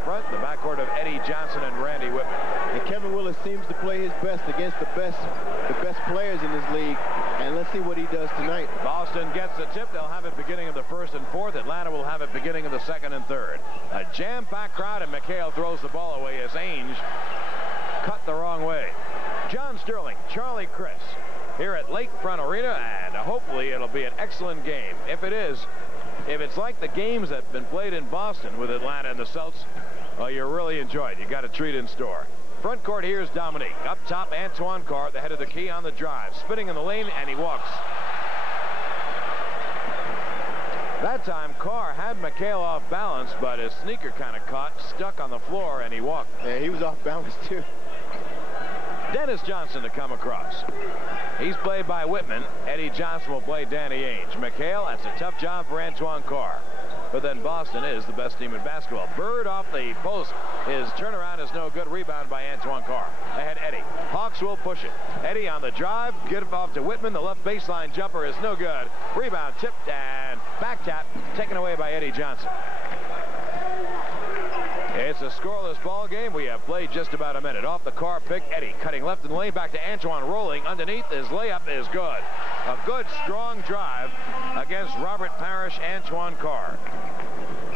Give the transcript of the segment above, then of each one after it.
up front, the backcourt of Eddie Johnson and Randy Whitman. And Kevin Willis seems to play his best against the best players in this league. And let's see what he does tonight. Boston gets the tip. They'll have it beginning of the first and fourth. Atlanta will have it beginning of the second and third. A jam-packed crowd, and McHale throws the ball away as Ainge cut the wrong way. John Sterling, Charlie Chris here at Lakefront Arena, and hopefully it'll be an excellent game. If it is, if it's like the games that have been played in Boston with Atlanta and the Celtics, well, you'll really enjoy it. You got a treat in store. Front court, here's Dominique. Up top, Antoine Carr at the head of the key on the drive. Spinning in the lane, and he walks. That time, Carr had McHale off balance, but his sneaker kind of caught, stuck on the floor, and he walked. Yeah, he was off balance, too. Dennis Johnson to come across. He's played by Whitman. Eddie Johnson will play Danny Ainge. McHale, that's a tough job for Antoine Carr. But then Boston is the best team in basketball. Bird off the post. His turnaround is no good. Rebound by Antoine Carr. Ahead Eddie. Hawks will push it. Eddie on the drive. Get it off to Whitman. The left baseline jumper is no good. Rebound tipped and back tap taken away by Eddie Johnson. It's a scoreless ball game. We have played just about a minute. Off the Carr pick, Eddie cutting left in the lane, back to Antoine rolling underneath. His layup is good. A good strong drive against Robert Parrish, Antoine Carr.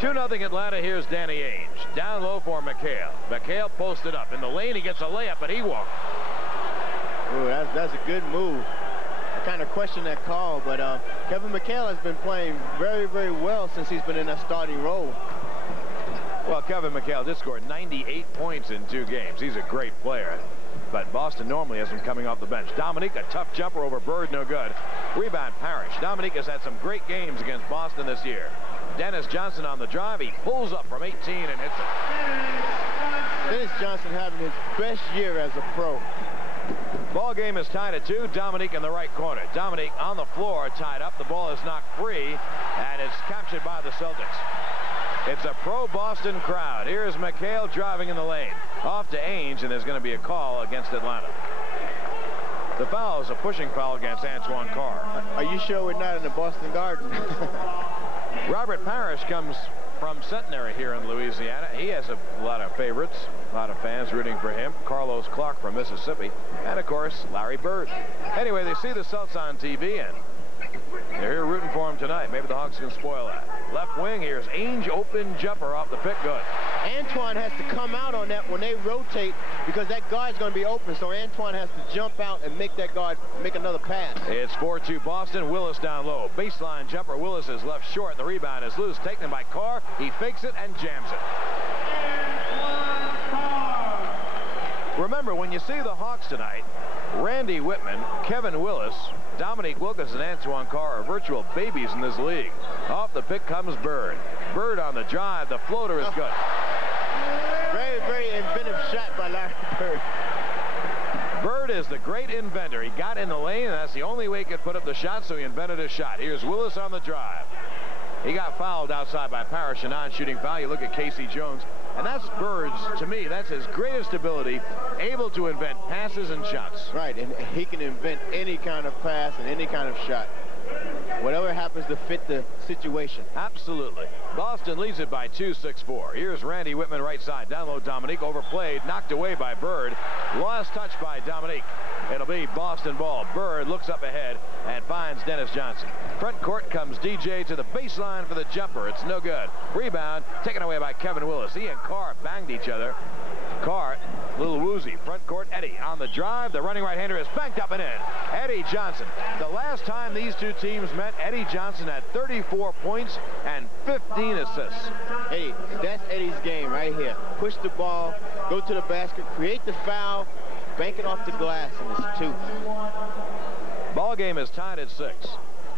2-0 Atlanta. Here's Danny Ainge. Down low for McHale. McHale posted up in the lane. He gets a layup, but he walked. Ooh, that's a good move. I kind of question that call, but Kevin McHale has been playing very, very well since he's been in that starting role. Well, Kevin McHale just scored 98 points in 2 games. He's a great player. But Boston normally has him coming off the bench. Dominique, a tough jumper over Bird, no good. Rebound, Parrish. Dominique has had some great games against Boston this year. Dennis Johnson on the drive. He pulls up from 18 and hits it. Dennis Johnson having his best year as a pro. Ball game is tied at 2. Dominique in the right corner. Dominique on the floor, tied up. The ball is knocked free, and it's captured by the Celtics. It's a pro-Boston crowd. Here's McHale driving in the lane. Off to Ainge, and there's going to be a call against Atlanta. The foul is a pushing foul against Antoine Carr. Are you sure we're not in the Boston Garden? Robert Parrish comes from Centenary here in Louisiana. He has a lot of favorites, a lot of fans rooting for him. Carlos Clark from Mississippi, and of course Larry Bird. Anyway, they see the Celtics on TV, and they're here rooting for him tonight. Maybe the Hawks can spoil that. Left wing, here's Ainge, open jumper off the pick, good. Antoine has to come out on that when they rotate because that guard's going to be open, so Antoine has to jump out and make that guard make another pass. It's 4-2 Boston. Willis down low. Baseline jumper. Willis is left short. The rebound is loose. Taken by Carr. He fakes it and jams it. Remember, when you see the Hawks tonight, Randy Whitman, Kevin Willis, Dominique Wilkins, and Antoine Carr are virtual babies in this league. Off the pick comes Bird. Bird on the drive. The floater is good. Very, very inventive shot by Larry Bird. Bird is the great inventor. He got in the lane, and that's the only way he could put up the shot, so he invented a shot. Here's Willis on the drive. He got fouled outside by Parrish, a non-shooting foul. You look at Casey Jones, and that's Bird's, to me, that's his greatest ability, able to invent passes and shots. Right, and he can invent any kind of pass and any kind of shot. Whatever happens to fit the situation. Absolutely. Boston leads it by 2, 6-4. Here's Randy Whitman right side. Down low, Dominique overplayed, knocked away by Bird. Last touch by Dominique. It'll be Boston ball. Bird looks up ahead and finds Dennis Johnson. Front court comes DJ to the baseline for the jumper. It's no good. Rebound taken away by Kevin Willis. He and Carr banged each other. Carr, a little woozy. Front court, Eddie on the drive. The running right-hander is banked up and in. Eddie Johnson. The last time these two teams met, Eddie Johnson had 34 points and 15 assists. Hey, that's Eddie's game right here. Push the ball, go to the basket, create the foul, bank it off the glass, and it's 2. Ball game is tied at 6.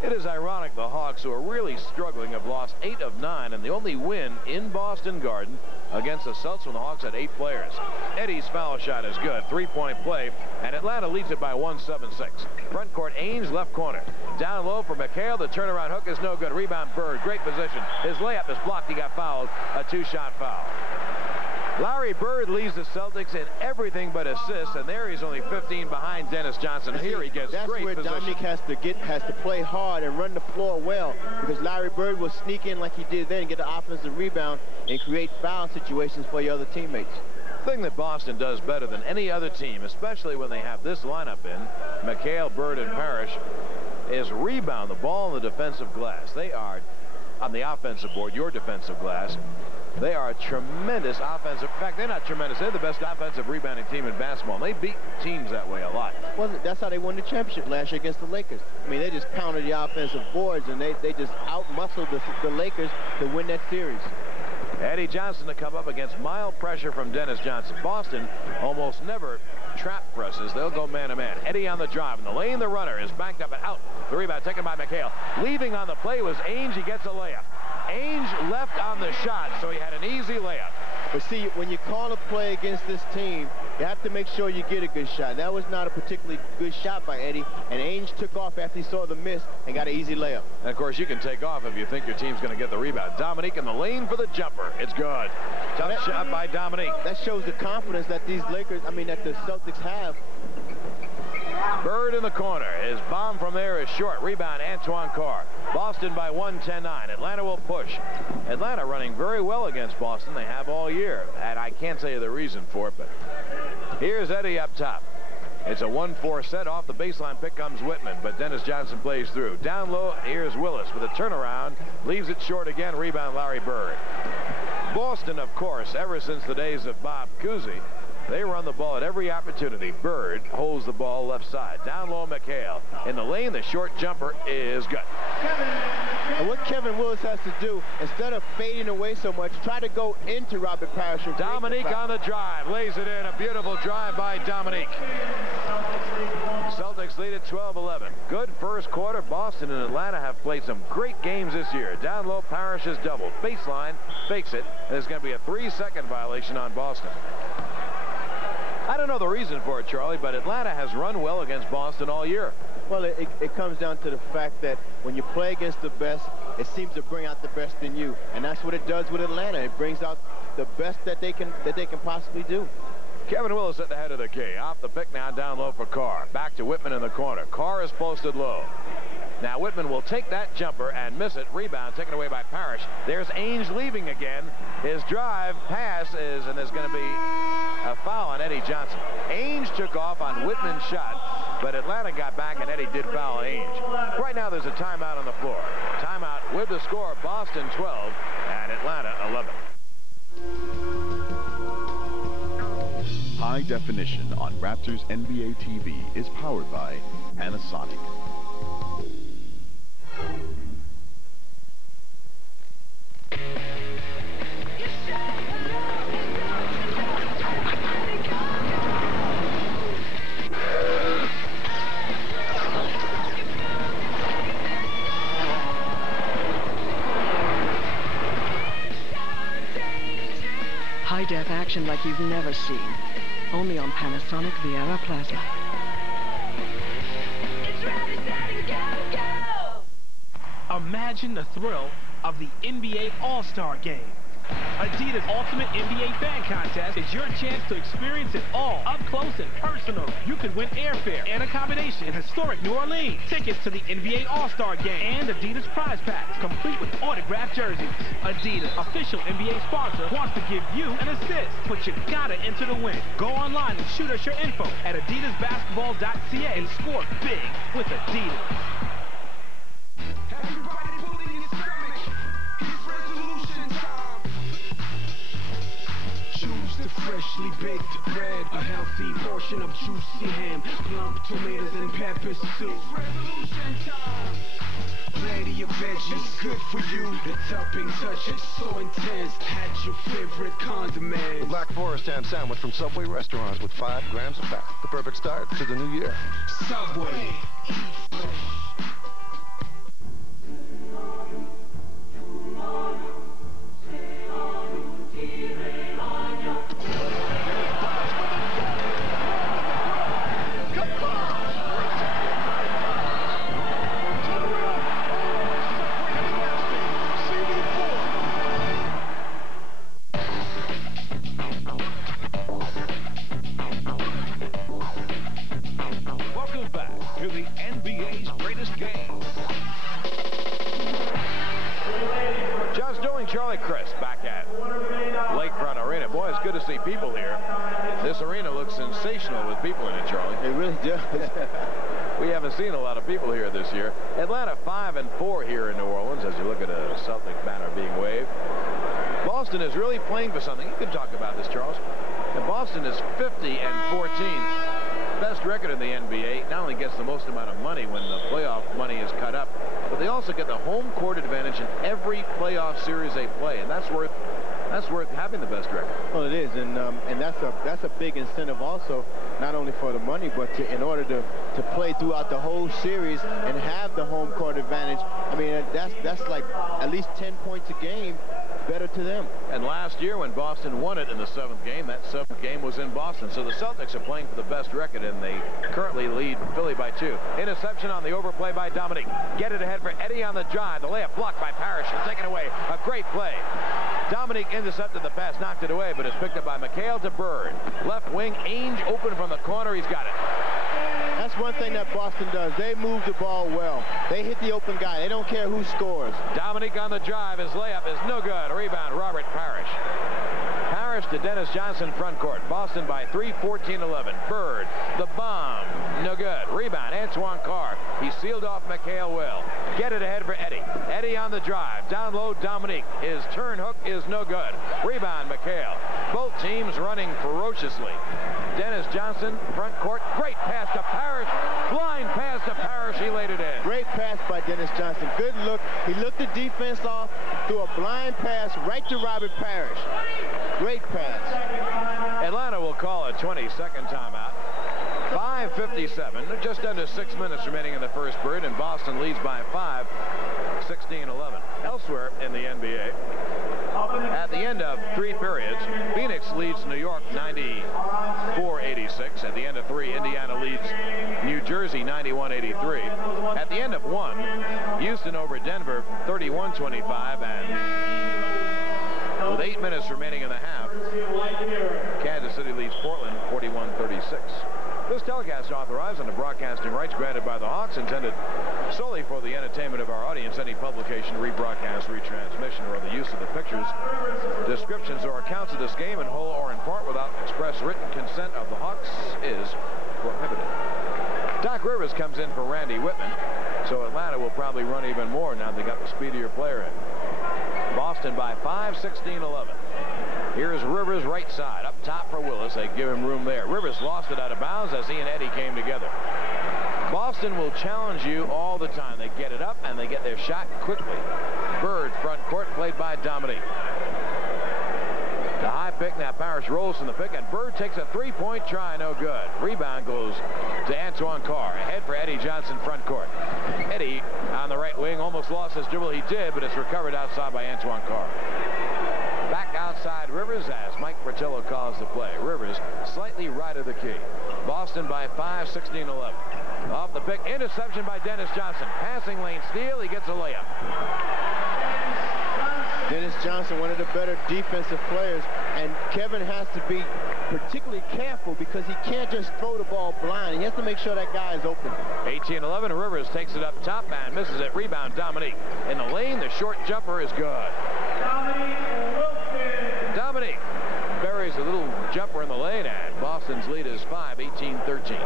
It is ironic the Hawks, who are really struggling, have lost 8 of 9, and the only win in Boston Garden against the Celtics when the Hawks had 8 players. Eddie's foul shot is good, 3-point play, and Atlanta leads it by 1-7-6. Front court, Ainge, left corner. Down low for McHale. The turnaround hook is no good. Rebound, Bird, great position. His layup is blocked. He got fouled, a 2-shot foul. Larry Bird leads the Celtics in everything but assists, and there he's only 15 behind Dennis Johnson. Here he gets great position. That's where Dominique has to play hard and run the floor well, because Larry Bird will sneak in like he did then, get the offensive rebound, and create foul situations for your other teammates. The thing that Boston does better than any other team, especially when they have this lineup in, McHale, Bird, and Parrish, is rebound the ball in the defensive glass. They are, on the offensive board, your defensive glass, they are a tremendous offensive. In fact, they're not tremendous. They're the best offensive rebounding team in basketball. And they beat teams that way a lot. Well, that's how they won the championship last year against the Lakers. I mean, they just pounded the offensive boards, and they just out-muscled the Lakers to win that series. Eddie Johnson to come up against mild pressure from Dennis Johnson. Boston almost never trap presses. They'll go man-to-man. Eddie on the drive. In the lane, the runner is backed up and out. The rebound taken by McHale. Leaving on the play was Ainge. He gets a layup. Ainge left on the shot, so he had an easy layup. But see, when you call a play against this team, you have to make sure you get a good shot. That was not a particularly good shot by Eddie, and Ainge took off after he saw the miss and got an easy layup. And of course, you can take off if you think your team's going to get the rebound. Dominique in the lane for the jumper. It's good. Tough shot by Dominique. That shows the confidence that these Lakers, that the Celtics have. Bird in the corner. His bomb from there is short. Rebound, Antoine Carr. Boston by 1, 10-9. Atlanta will push. Atlanta running very well against Boston. They have all year, and I can't tell you the reason for it, but here's Eddie up top. It's a 1-4 set. Off the baseline pick comes Whitman, but Dennis Johnson plays through. Down low, here's Willis with a turnaround. Leaves it short again. Rebound, Larry Bird. Boston, of course, ever since the days of Bob Cousy, they run the ball at every opportunity. Bird holds the ball left side. Down low, McHale. In the lane, the short jumper is good. And what Kevin Willis has to do, instead of fading away so much, try to go into Robert Parrish. Dominique on the drive. Lays it in. A beautiful drive by Dominique. Celtics lead at 12-11. Good first quarter. Boston and Atlanta have played some great games this year. Down low, Parrish is doubled. Baseline, fakes it. There's going to be a 3-second violation on Boston. I don't know the reason for it, Charlie, but Atlanta has run well against Boston all year. Well, it comes down to the fact that when you play against the best, it seems to bring out the best in you, and that's what it does with Atlanta. It brings out the best that they can possibly do. Kevin Willis at the head of the key. Off the pick now, down low for Carr. Back to Whitman in the corner. Carr is posted low. Now Whitman will take that jumper and miss it. Rebound taken away by Parrish. There's Ainge leaving again. His drive pass is, and there's going to be a foul on Eddie Johnson. Ainge took off on Whitman's shot, but Atlanta got back and Eddie did foul Ainge. Right now there's a timeout on the floor. Timeout with the score, Boston 12 and Atlanta 11. High definition on Raptors NBA TV is powered by Panasonic. High-def action like you've never seen. Only on Panasonic Viera Plasma. Imagine the thrill of the NBA All-Star Game. Adidas Ultimate NBA Fan Contest is your chance to experience it all up close and personal. You could win airfare and accommodation in historic New Orleans, tickets to the NBA All-Star Game, and Adidas prize packs complete with autographed jerseys. Adidas, official NBA sponsor, wants to give you an assist, but you gotta enter to win. Go online and shoot us your info at adidasbasketball.ca and score big with Adidas. Freshly baked bread, a healthy portion of juicy ham, plump tomatoes and pepper soup. Plenty of veggies, good for you. The topping touch is so intense. Add your favorite condiment. The Black Forest ham sandwich from Subway restaurants with 5 grams of fat. The perfect start to the new year. Subway. Eat fresh. Charlie Chris back at Lakefront Arena. Boy, it's good to see people here. This arena looks sensational with people in it, Charlie. It really does. We haven't seen a lot of people here this year. Atlanta 5-4 here in New Orleans as you look at a Celtic banner being waved. Boston is really playing for something. You can talk about this, Charles. And Boston is 50-14. Best record in the NBA. Not only gets the most amount of money when the playoff money is cut up, but they also get the home court advantage in every playoff series they play, and that's worth having the best record. Well, it is, and that's a big incentive also, not only for the money, but in order to play throughout the whole series and have the home court advantage. I mean, that's like at least 10 points a game. Better to them. And last year when Boston won it in the 7th game, that 7th game was in Boston. So the Celtics are playing for the best record, and they currently lead Philly by 2. Interception on the overplay by Dominique. Get it ahead for Eddie on the drive. The layup blocked by Parrish and taken away. A great play. Dominique intercepted the pass, knocked it away, but it's picked up by McHale to Bird. Left wing, Ainge open from the corner. He's got it. That's one thing that Boston does. They move the ball well. They hit the open guy. They don't care who scores. Dominique on the drive. His layup is no good. Rebound, Robert Parrish. Parrish to Dennis Johnson, front court. Boston by 3, 14-11. Bird, the bomb, no good. Rebound, Antoine Carr. He sealed off McHale well. Get it ahead for Eddie. Eddie on the drive. Down low, Dominique. His turn hook is no good. Rebound, McHale. Both teams running ferociously. Dennis Johnson, front court. Great pass to Parrish. Blind pass to Parrish. He laid it in. Great pass by Dennis Johnson. Good look. He looked the defense off, threw a blind pass right to Robert Parrish. Great pass. Atlanta will call a 20-second timeout. 5:57, just under 6 minutes remaining in the first period, and Boston leads by 5, 16-11. Elsewhere in the NBA, at the end of 3 periods, Phoenix leads New York 94-86. At the end of 3, Indiana leads New Jersey 91-83. At the end of 1, Houston over Denver 31-25, and with 8 minutes remaining in the half, Kansas City leads Portland 41-36. This telecast is authorized under broadcasting rights granted by the Hawks, intended solely for the entertainment of our audience. Any publication, rebroadcast, retransmission, or the use of the pictures, descriptions, or accounts of this game in whole or in part without express written consent of the Hawks is prohibited. Doc Rivers comes in for Randy Whitman, so Atlanta will probably run even more now they got the speedier player in. Boston by 5, 16-11. Here's Rivers right side. Up top for Willis. They give him room there. Rivers lost it out of bounds as he and Eddie came together. Boston will challenge you all the time. They get it up and they get their shot quickly. Bird front court, played by Dominique. The high pick. Now Parrish rolls from the pick, and Bird takes a 3-point try. No good. Rebound goes to Antoine Carr. Ahead for Eddie Johnson, front court. Eddie on the right wing almost lost his dribble. He did, but it's recovered outside by Antoine Carr. Back outside Rivers as Mike Fratello calls the play. Rivers slightly right of the key. Boston by 5, 16-11. Off the pick, interception by Dennis Johnson. Passing lane steal, he gets a layup. Dennis Johnson, one of the better defensive players, and Kevin has to be particularly careful because he can't just throw the ball blind. He has to make sure that guy is open. 18-11, Rivers takes it up top and misses it. Rebound, Dominique. In the lane, the short jumper is good. Dominique buries a little jumper in the lane, and Boston's lead is 5, 18-13.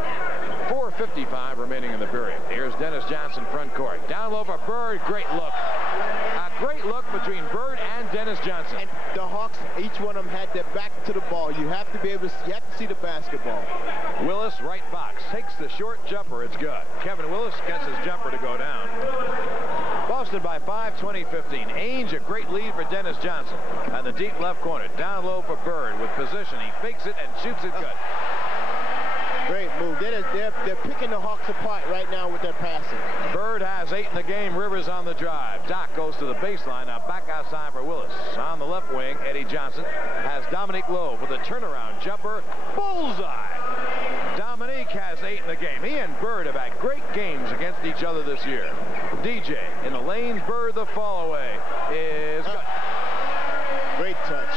4:55 remaining in the period. Here's Dennis Johnson, front court. Down low for Bird. Great look. A great look between Bird and Dennis Johnson. And the Hawks, each one of them had their back to the ball. You have to be able to, you have to see the basketball. Willis, right box, takes the short jumper. It's good. Kevin Willis gets his jumper to go down. Boston by 5, 20-15. Ainge, a great lead for Dennis Johnson. On the deep left corner, down low for Bird with position. He fakes it and shoots it good. Great move. They're picking the Hawks apart right now with their passing. Bird has 8 in the game. Rivers on the drive. Doc goes to the baseline. Now back outside for Willis. On the left wing, Eddie Johnson has Dominique Lowe with a turnaround jumper. Bullseye. Dominique has 8 in the game. He and Bird have had great games against each other this year. DJ in the lane. Bird, the fall away is good. Great touch.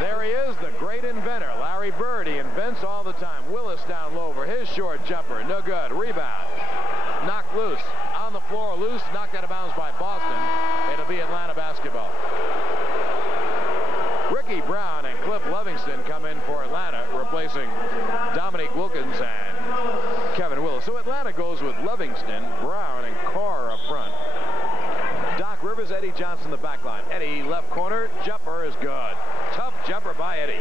There he is, the great inventor, Larry Bird. He invents all the time. Willis down low for his short jumper. No good. Rebound. Knocked loose. On the floor, loose, knocked out of bounds by Boston. It'll be Atlanta basketball. Ricky Brown and Cliff Livingston come in for Atlanta, replacing Dominique Wilkins and Kevin Willis. So Atlanta goes with Livingston, Brown, and Carr up front. Doc Rivers, Eddie Johnson, the back line. Eddie, left corner, jumper is good. Tough jumper by Eddie.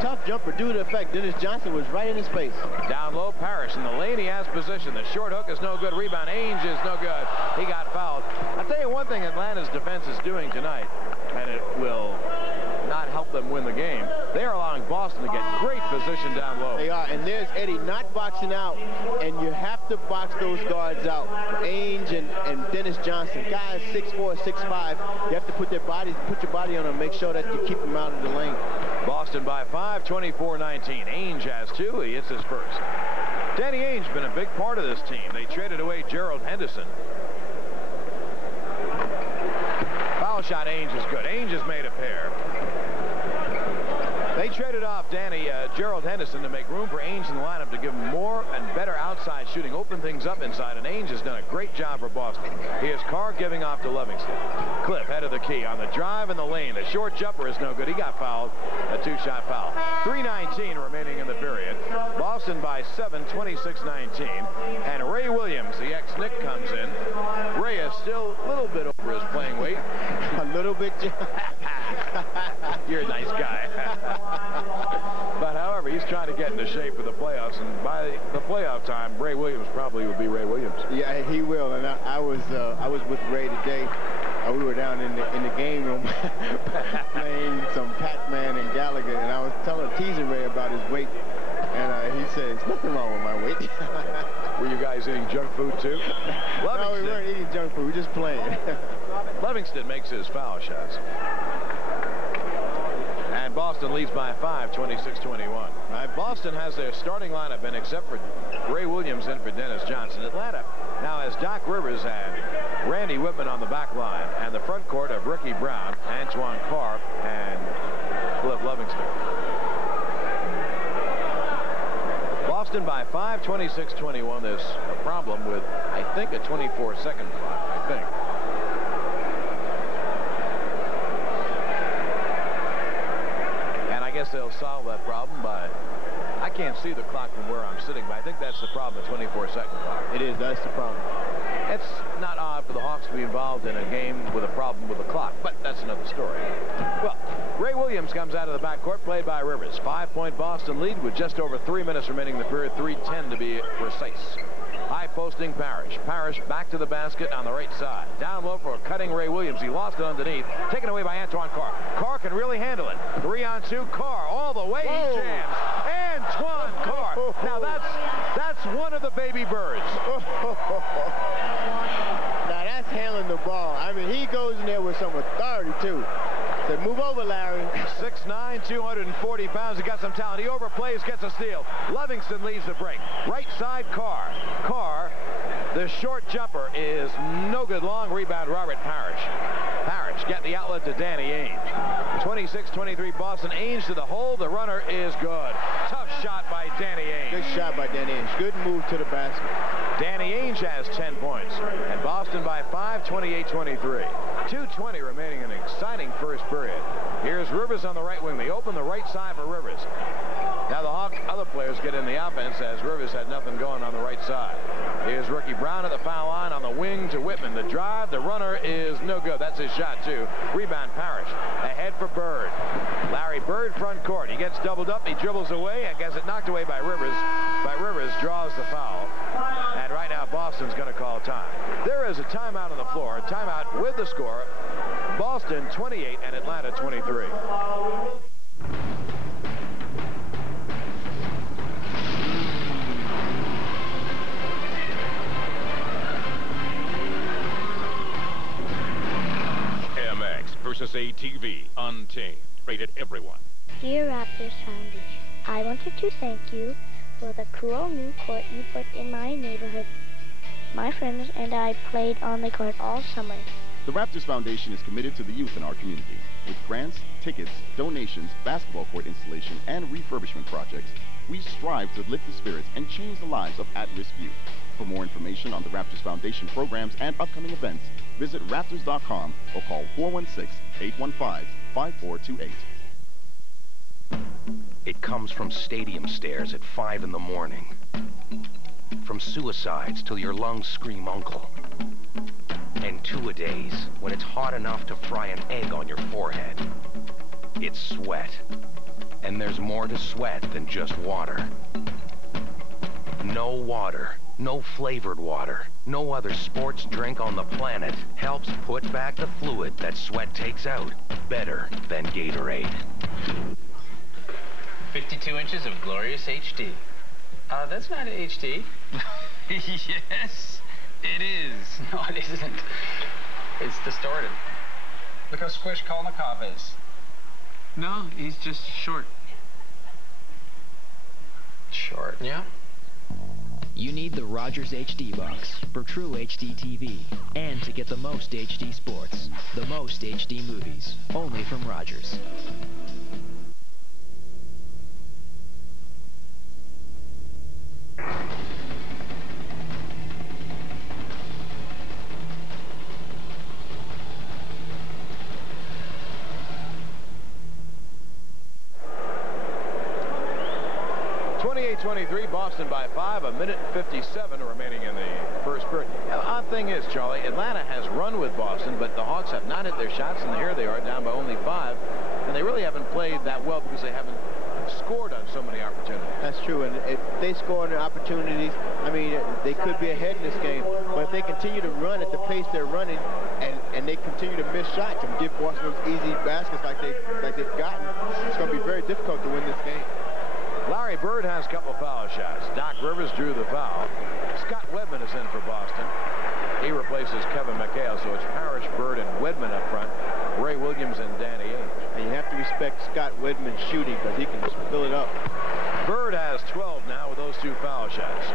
Tough jumper due to the fact Dennis Johnson was right in his face. Down low, Parrish in the lane. He has position. The short hook is no good. Rebound, Ainge is no good. He got fouled. I'll tell you one thing Atlanta's defense is doing tonight, and it will not help them win the game. They are allowing Boston to get great position down low. They are, and there's Eddie not boxing out, and you have to box those guards out. Ainge and Dennis Johnson, guys 6'4", 6'5". You have to put your body on them, make sure that you keep them out of the lane. Boston by 5, 24-19. Ainge has 2. He hits his first. Danny Ainge been a big part of this team. They traded away Gerald Henderson. Foul shot, Ainge is good. Ainge has made a pair. They traded off Gerald Henderson to make room for Ainge in the lineup to give him more and better outside shooting, open things up inside, and Ainge has done a great job for Boston. Here's Carr giving off to Livingston. Cliff head of the key on the drive in the lane. The short jumper is no good. He got fouled. A 2-shot foul. 3:19 remaining in the period. Boston by 7, 26-19. And Ray Williams, the ex-Knick, comes in. Ray is still a little bit over his playing weight. A little bit. You're a nice guy. But however, he's trying to get into shape for the playoffs, and by the playoff time, Ray Williams probably will be Ray Williams. Yeah, he will. And I was with Ray today. We were down in the game room playing some Pac-Man and Gallagher, and I was teasing Ray about his weight, and he said, "There's nothing wrong with my weight." Were you guys eating junk food too? No, we weren't eating junk food. We were just playing. Livingston makes his foul shots. And Boston leads by 5, 26-21. Boston has their starting lineup in, except for Ray Williams in for Dennis Johnson. Atlanta now has Doc Rivers and Randy Whitman on the back line, and the front court of Ricky Brown, Antoine Carr, and Cliff Livingston. Boston by 5, 26-21. There's a problem with, I think, a 24-second clock, I think. I guess they'll solve that problem by, I can't see the clock from where I'm sitting, but I think that's the problem, the 24-second clock. It is, that's the problem. It's not odd for the Hawks to be involved in a game with a problem with the clock, but that's another story. Well, Ray Williams comes out of the backcourt, played by Rivers. 5-point Boston lead with just over 3 minutes remaining in the period, 3:10 to be precise. High posting Parrish. Parrish back to the basket on the right side. Down low for a cutting Ray Williams. He lost it underneath. Taken away by Antoine Carr. Carr can really handle it. 3-on-2. Carr all the way. He jams. Antoine Carr. Now that's one of the baby birds. Now that's handling the ball. I mean, he goes in there with some authority too. Said, move over, Larry. 6'9", 240 pounds. He got some talent. He overplays, gets a steal. Livingston leads the break. Right side, Carr. Carr, the short jumper is no good. Long rebound, Robert Parrish. Parrish get the outlet to Danny Ainge. 26-23 Boston. Ainge to the hole. The runner is good. Tough shot by Danny Ainge. Good shot by Danny Ainge. Good move to the basket. Danny Ainge has 10 points. And Boston by 5, 28-23. 2:20 remaining in an exciting first period. Here's Rivers on the right wing. They open the right side for Rivers. Now the Hawks, other players get in the offense as Rivers had nothing going on the right side. Here's Ricky Brown at the foul line on the wing to Whitman. The drive, the runner is no good. That's his shot too. Rebound Parrish. Ahead for Bird. Larry Bird front court. He gets doubled up. He dribbles away and gets it knocked away by Rivers. But Rivers draws the foul. And right now Boston's going to call time. There is a timeout on the floor. A timeout with the score. Boston 28 and Atlanta 23. MX versus ATV Untamed. Rated everyone. Dear Raptors Foundation, I wanted to thank you for the cool new court you put in my neighborhood. My friends and I played on the court all summer. The Raptors Foundation is committed to the youth in our community. With grants, tickets, donations, basketball court installation, and refurbishment projects, we strive to lift the spirits and change the lives of at-risk youth. For more information on the Raptors Foundation programs and upcoming events, visit Raptors.com or call 416-815-5428. It comes from stadium stairs at 5 in the morning. From suicides till your lungs scream uncle. And two-a-days when it's hot enough to fry an egg on your forehead. It's sweat. And there's more to sweat than just water. No water, no flavored water, no other sports drink on the planet helps put back the fluid that sweat takes out better than Gatorade. 52 inches of glorious HD. That's not HD. Yes, it is. No, it isn't. It's distorted. Look how squish Kolnikov is. No, he's just short. Short, yeah. You need the Rogers HD box for true HD TV and to get the most HD sports, the most HD movies, only from Rogers. Boston by 5, a minute 57 remaining in the first period. Now, the odd thing is, Charlie, Atlanta has run with Boston, but the Hawks have not hit their shots, and here they are down by only 5. And they really haven't played that well because they haven't scored on so many opportunities. That's true, and if they score on opportunities, I mean, they could be ahead in this game. But if they continue to run at the pace they're running, and they continue to miss shots and give Boston those easy baskets like they've gotten, it's going to be very difficult to win this game. Larry Bird has a couple foul shots. Doc Rivers drew the foul. Scott Wedman is in for Boston. He replaces Kevin McHale, so it's Parrish, Bird, and Wedman up front. Ray Williams and Danny Ainge. And you have to respect Scott Wedman's shooting because he can just fill it up. Bird has 12 now with those 2 foul shots.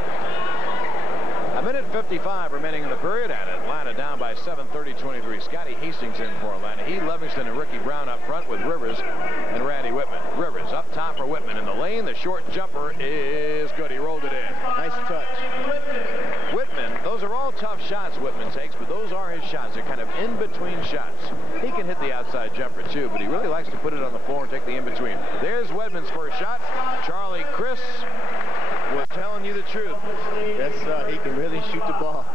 A minute 55 remaining in the period, and Atlanta down by 7, 30-23. Scotty Hastings in for Atlanta. He, Livingston, and Ricky Brown up front with Rivers and Randy Whitman. Rivers up top for Whitman in the lane. The short jumper is good. He rolled it in. Nice touch. Whitman, those are all tough shots Whitman takes, but those are his shots. They're kind of in-between shots. He can hit the outside jumper, too, but he really likes to put it on the floor and take the in-between. There's Wedman's first shot. Charlie Chris was telling you the truth. Yes, he can really shoot the ball.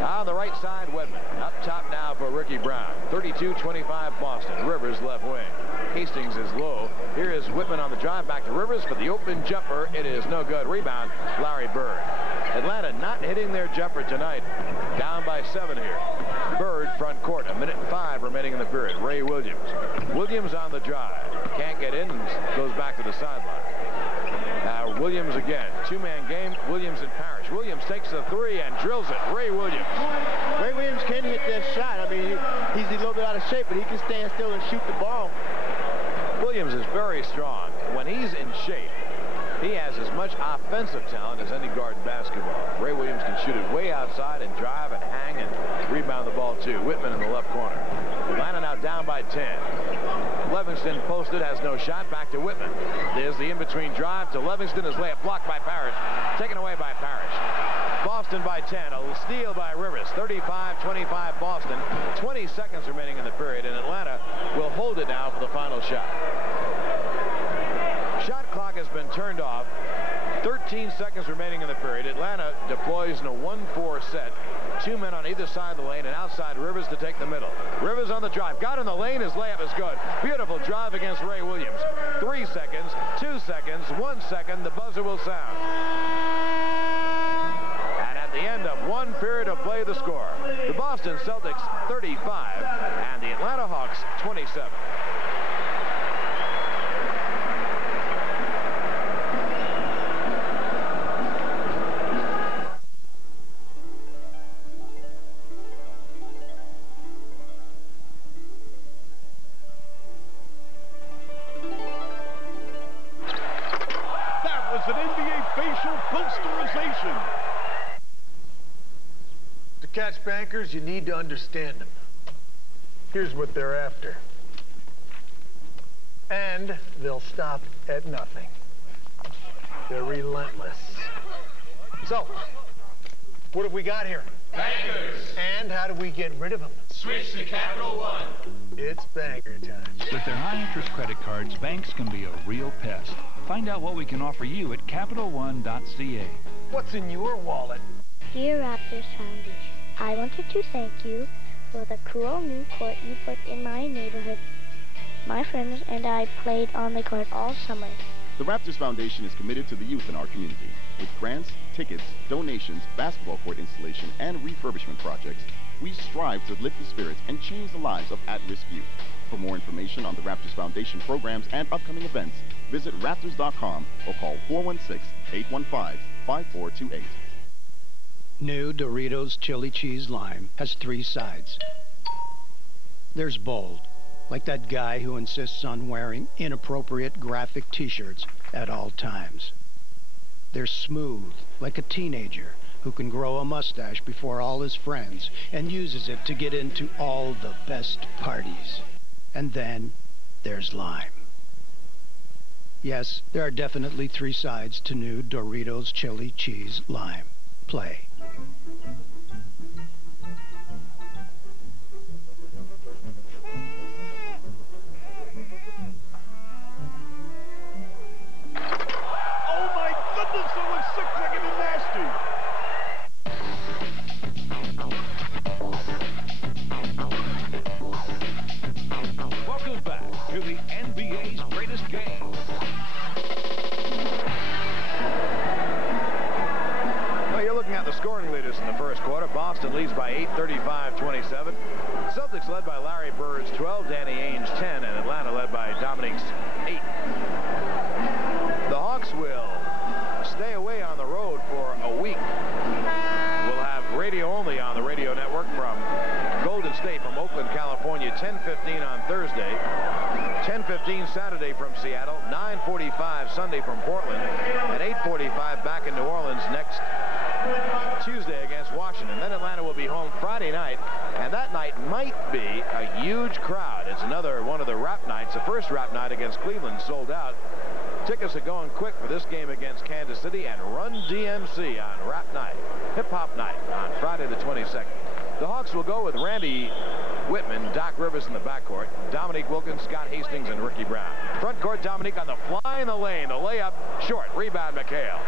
On the right side, Wedman. Up top now for Ricky Brown. 32-25 Boston. Rivers left wing. Hastings is low. Here is Whitman on the drive back to Rivers for the open jumper. It is no good. Rebound, Larry Bird. Atlanta not hitting their jumper tonight. Down by 7 here. Bird front court. A minute 5 remaining in the period. Ray Williams. Williams on the drive. Can't get in and goes back to the sideline. Williams again. 2-man game. Williams and Parrish. Williams takes the 3 and drills it. Ray Williams. Ray Williams can hit that shot. I mean, he's a little bit out of shape, but he can stand still and shoot the ball. Williams is very strong. When he's in shape, he has as much offensive talent as any guard in basketball. Ray Williams can shoot it way outside and drive and hang and rebound the ball, too. Whitman in the left corner. Atlanta now down by 10. Livingston posted, has no shot. Back to Whitman. There's the in-between drive to Livingston. His layup blocked by Parrish. Taken away by Parrish. Boston by 10. A steal by Rivers. 35-25 Boston. 20 seconds remaining in the period, and Atlanta will hold it now for the final shot. Shot clock has been turned off. 13 seconds remaining in the period. Atlanta deploys in a 1-4 set. 2 men on either side of the lane, and outside Rivers to take the middle. Rivers on the drive. Got in the lane. His layup is good. Beautiful drive against Ray Williams. 3 seconds, 2 seconds, 1 second. The buzzer will sound. And at the end of 1 period of play, the score. The Boston Celtics 35 and the Atlanta Hawks 27. An NBA facial posterization. To catch bankers, you need to understand them. Here's what they're after. And they'll stop at nothing. They're relentless. So, What have we got here? Bankers. And how do we get rid of them? Switch to Capital One. It's banker time. With their high-interest credit cards, banks can be a real pest. Find out what we can offer you at CapitalOne.ca. What's in your wallet? Dear Raptors Foundation, I wanted to thank you for the cool new court you put in my neighborhood. My friends and I played on the court all summer. The Raptors Foundation is committed to the youth in our community. With grants, tickets, donations, basketball court installation, and refurbishment projects, we strive to lift the spirits and change the lives of at-risk youth. For more information on the Raptors Foundation programs and upcoming events, visit Raptors.com or call 416-815-5428. New Doritos Chili Cheese Lime has 3 sides. There's bold, like that guy who insists on wearing inappropriate graphic t-shirts at all times. They're smooth, like a teenager who can grow a mustache before all his friends and uses it to get into all the best parties. And then there's lime. Yes, there are definitely 3 sides to new Doritos Chili Cheese Lime. Play. Boston leads by 8, 35-27. Celtics led by Larry Bird's 12, Danny Ainge's 10, and Atlanta led by Dominique's 8. The Hawks will stay away on the road for a week. We'll have radio only on the radio network from Golden State, from Oakland, California, 10:15 on Thursday, 10:15 Saturday from Seattle, 9:45 Sunday from Portland, and 8:45 back in New Orleans next Tuesday against Washington. Then Atlanta will be home Friday night, and that night might be a huge crowd. It's another one of the rap nights. The first rap night against Cleveland sold out. Tickets are going quick for this game against Kansas City and Run DMC on rap night, hip-hop night on Friday the 22nd. The Hawks will go with Randy Whitman, Doc Rivers in the backcourt, Dominique Wilkins, Scott Hastings, and Ricky Brown. Front court, Dominique on the fly in the lane. The layup short. Rebound, McHale.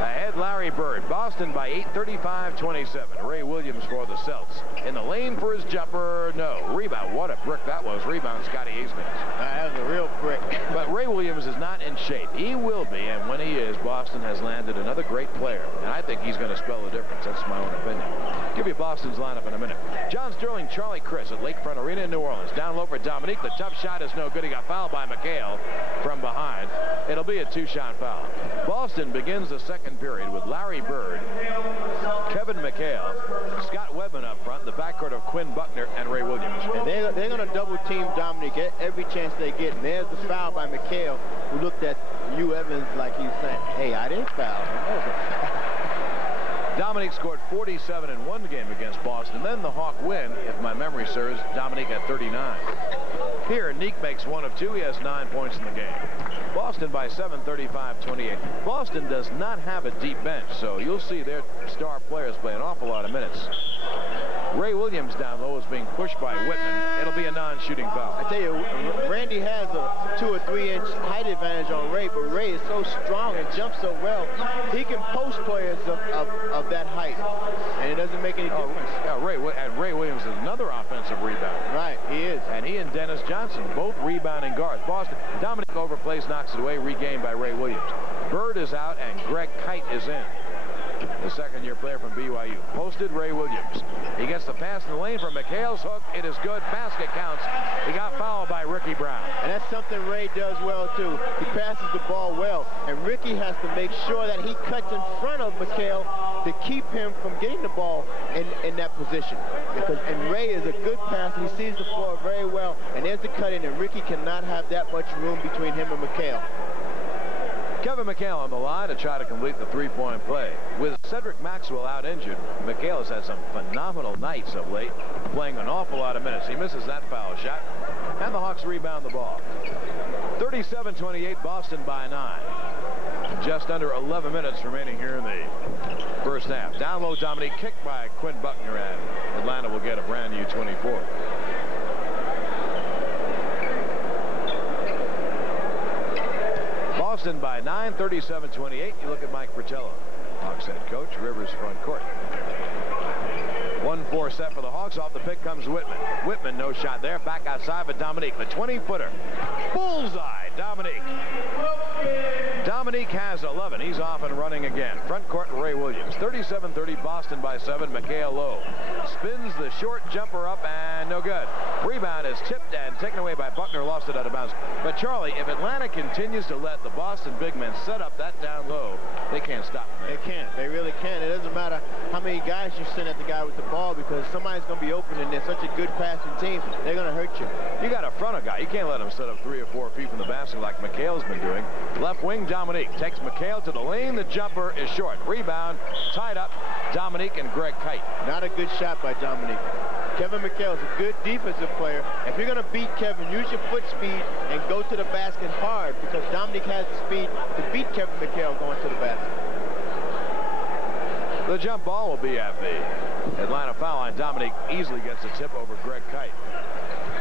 Ahead, Larry Bird. Boston by 8, 35-27. Ray Williams for the Celts. In the lane for his jumper. No. Rebound. What a brick that was. Rebound, Scotty Hastings. That was a real brick. But Ray Williams is not in shape. He will be, and when he is, Boston has landed another great player. And I think he's going to spell the difference. That's my own opinion. Give you Boston's lineup in a minute. John Sterling, Charlie Chris at Lakefront Arena in New Orleans. Down low for Dominique. The tough shot is no good. He got fouled by McHale from behind. It'll be a 2-shot foul. Boston begins the second period with Larry Bird, Kevin McHale, Scott Webman up front, the backcourt of Quinn Buckner and Ray Williams. And they're going to double team Dominique every chance they get. And there's the foul by McHale, who looked at Hugh Evans like he was saying, hey, I didn't foul him. That was a foul. Dominique scored 47 in one game against Boston. Then the Hawk win, if my memory serves. Dominique had 39. Here, Neek makes 1 of 2. He has 9 points in the game. Boston by 7, 35-28. Boston does not have a deep bench, so you'll see their star players play an awful lot of minutes. Ray Williams down low is being pushed by Whitman. It'll be a non-shooting foul. I tell you, Randy has a 2 or 3 inch height advantage on Ray, but Ray is so strong and jumps so well, he can post players of that height, and it doesn't make any difference. Ray Williams is another offensive rebounder. Right, he is. And he and Dennis Johnson, both rebounding guards. Boston, Dominique overplays, knocks it away, regained by Ray Williams. Bird is out, and Greg Kite is in. The second-year player from BYU. Posted Ray Williams. He gets the pass in the lane for McHale's hook. It is good. Basket counts. He got fouled by Ricky Brown. And that's something Ray does well, too. He passes the ball well. And Ricky has to make sure that he cuts in front of McHale to keep him from getting the ball in that position. And Ray is a good passer. He sees the floor very well. And there's the cut-in, and Ricky cannot have that much room between him and McHale. Kevin McHale on the line to try to complete the three-point play. With Cedric Maxwell out injured, McHale has had some phenomenal nights of late, playing an awful lot of minutes. He misses that foul shot, and the Hawks rebound the ball. 37-28, Boston by 9. Just under 11 minutes remaining here in the first half. Down low, Dominique, kicked by Quinn Buckner, and Atlanta will get a brand new 24. Boston by 9, 37-28. You look at Mike Fratello, Hawks head coach. Rivers front court. 1-4 set for the Hawks. Off the pick comes Whitman. Whitman, no shot there. Back outside, but Dominique, the 20-footer. Bullseye, Dominique. Dominique has 11. He's off and running again. Front court, Ray Williams. 37-30, Boston by 7. Mikhail Lowe spins the short jumper up, and no good. Rebound is tipped and taken away by Buckner. Lost it out of bounds. But, Charlie, if Atlanta continues to let the Boston big men set up that down low, they can't stop them. They can't. They really can't. It doesn't matter how many guys you send at the guy with the ball, because somebody's going to be open, and they're such a good passing team, they're going to hurt you. You got to front a guy. You can't let him set up 3 or 4 feet from the basket like McHale's been doing. Left wing, Dominique takes McHale to the lane. The jumper is short. Rebound tied up. Dominique and Greg Kite. Not a good shot by Dominique. Kevin McHale is a good defensive player. If you're going to beat Kevin, use your foot speed and go to the basket hard, because Dominique has the speed to beat Kevin McHale going to the basket. The jump ball will be at the Atlanta foul line. Dominique easily gets a tip over Greg Kite.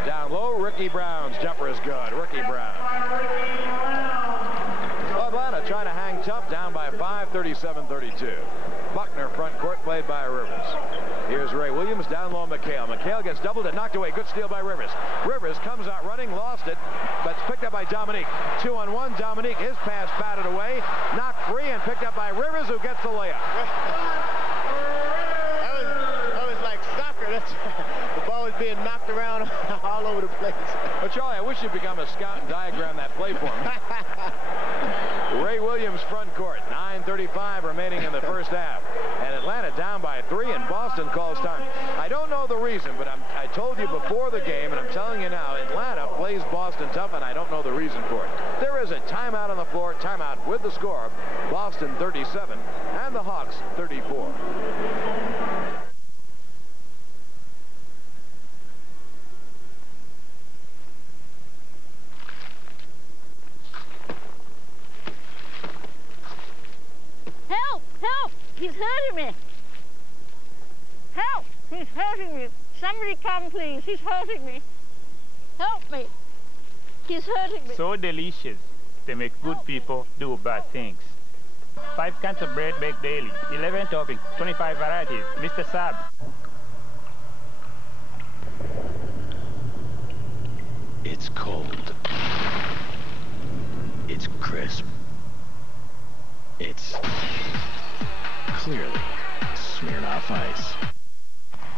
Down low, Ricky Brown's jumper is good. Ricky Brown. Atlanta trying to hang tough, down by 5, 37-32. Buckner front court, played by Rivers. Here's Ray Williams, down low, McHale. McHale gets doubled and knocked away. Good steal by Rivers. Rivers comes out running, lost it, but it's picked up by Dominique. 2-on-1, Dominique, his pass batted away, knocked free and picked up by Rivers, who gets the layup. That was like soccer. The ball was being knocked around all over the place. But Charlie, I wish you'd become a scout and diagram that play for me. Ray Williams front court. 9:35 remaining in the first half. And Atlanta down by 3, and Boston calls time. I don't know the reason, but I told you before the game, and I'm telling you now, Atlanta plays Boston tough, and I don't know the reason for it. There is a timeout on the floor. Timeout with the score. Boston 37 and the Hawks 34. Help! Help! He's hurting me! Help! He's hurting me! Somebody come, please. He's hurting me. Help me! He's hurting me. So delicious. They make good people do bad things. 5 kinds of bread baked daily. 11 toppings. 25 varieties. Mr. Saab. It's cold. It's crisp. It's clearly Smirnoff Ice.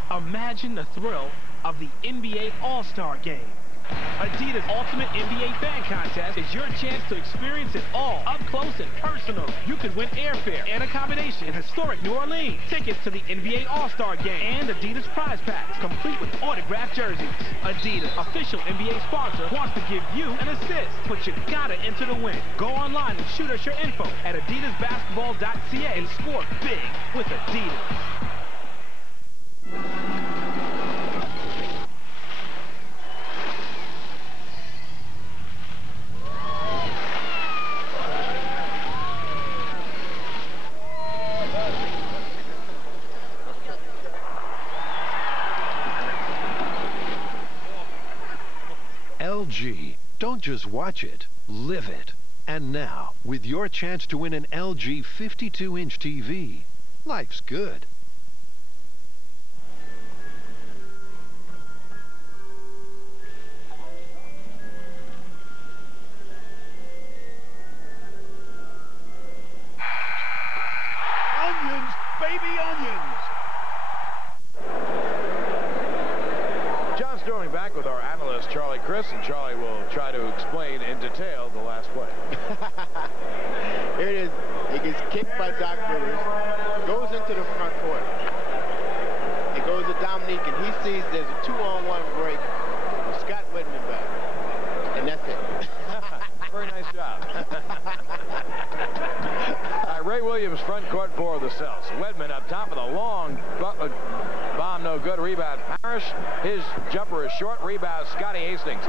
Imagine the thrill of the NBA All-Star Game. Adidas Ultimate NBA Fan Contest is your chance to experience it all up close and personal. You could win airfare and accommodation in historic New Orleans, tickets to the NBA All-Star Game, and Adidas prize packs, complete with autographed jerseys. Adidas, official NBA sponsor, wants to give you an assist, but you gotta enter to win. Go online and shoot us your info at adidasbasketball.ca and score big with Adidas. LG. Don't just watch it, live it. And now, with your chance to win an LG 52-inch TV, life's good. Onions, baby onions. John Sterling back with our analyst, Charlie Chris, and Charlie will try to explain in detail the last play. Here it is. He gets kicked by Doc Rivers, goes into the front court. It goes to Dominique, and he sees there's a 2-on-1 break with Scott Whitman back. And that's it. Very nice job. job. Ray Williams, front court for the Celtics. Wedman up top with a long bomb, no good. Rebound, Parrish. His jumper is short. Rebound, Scotty Hastings.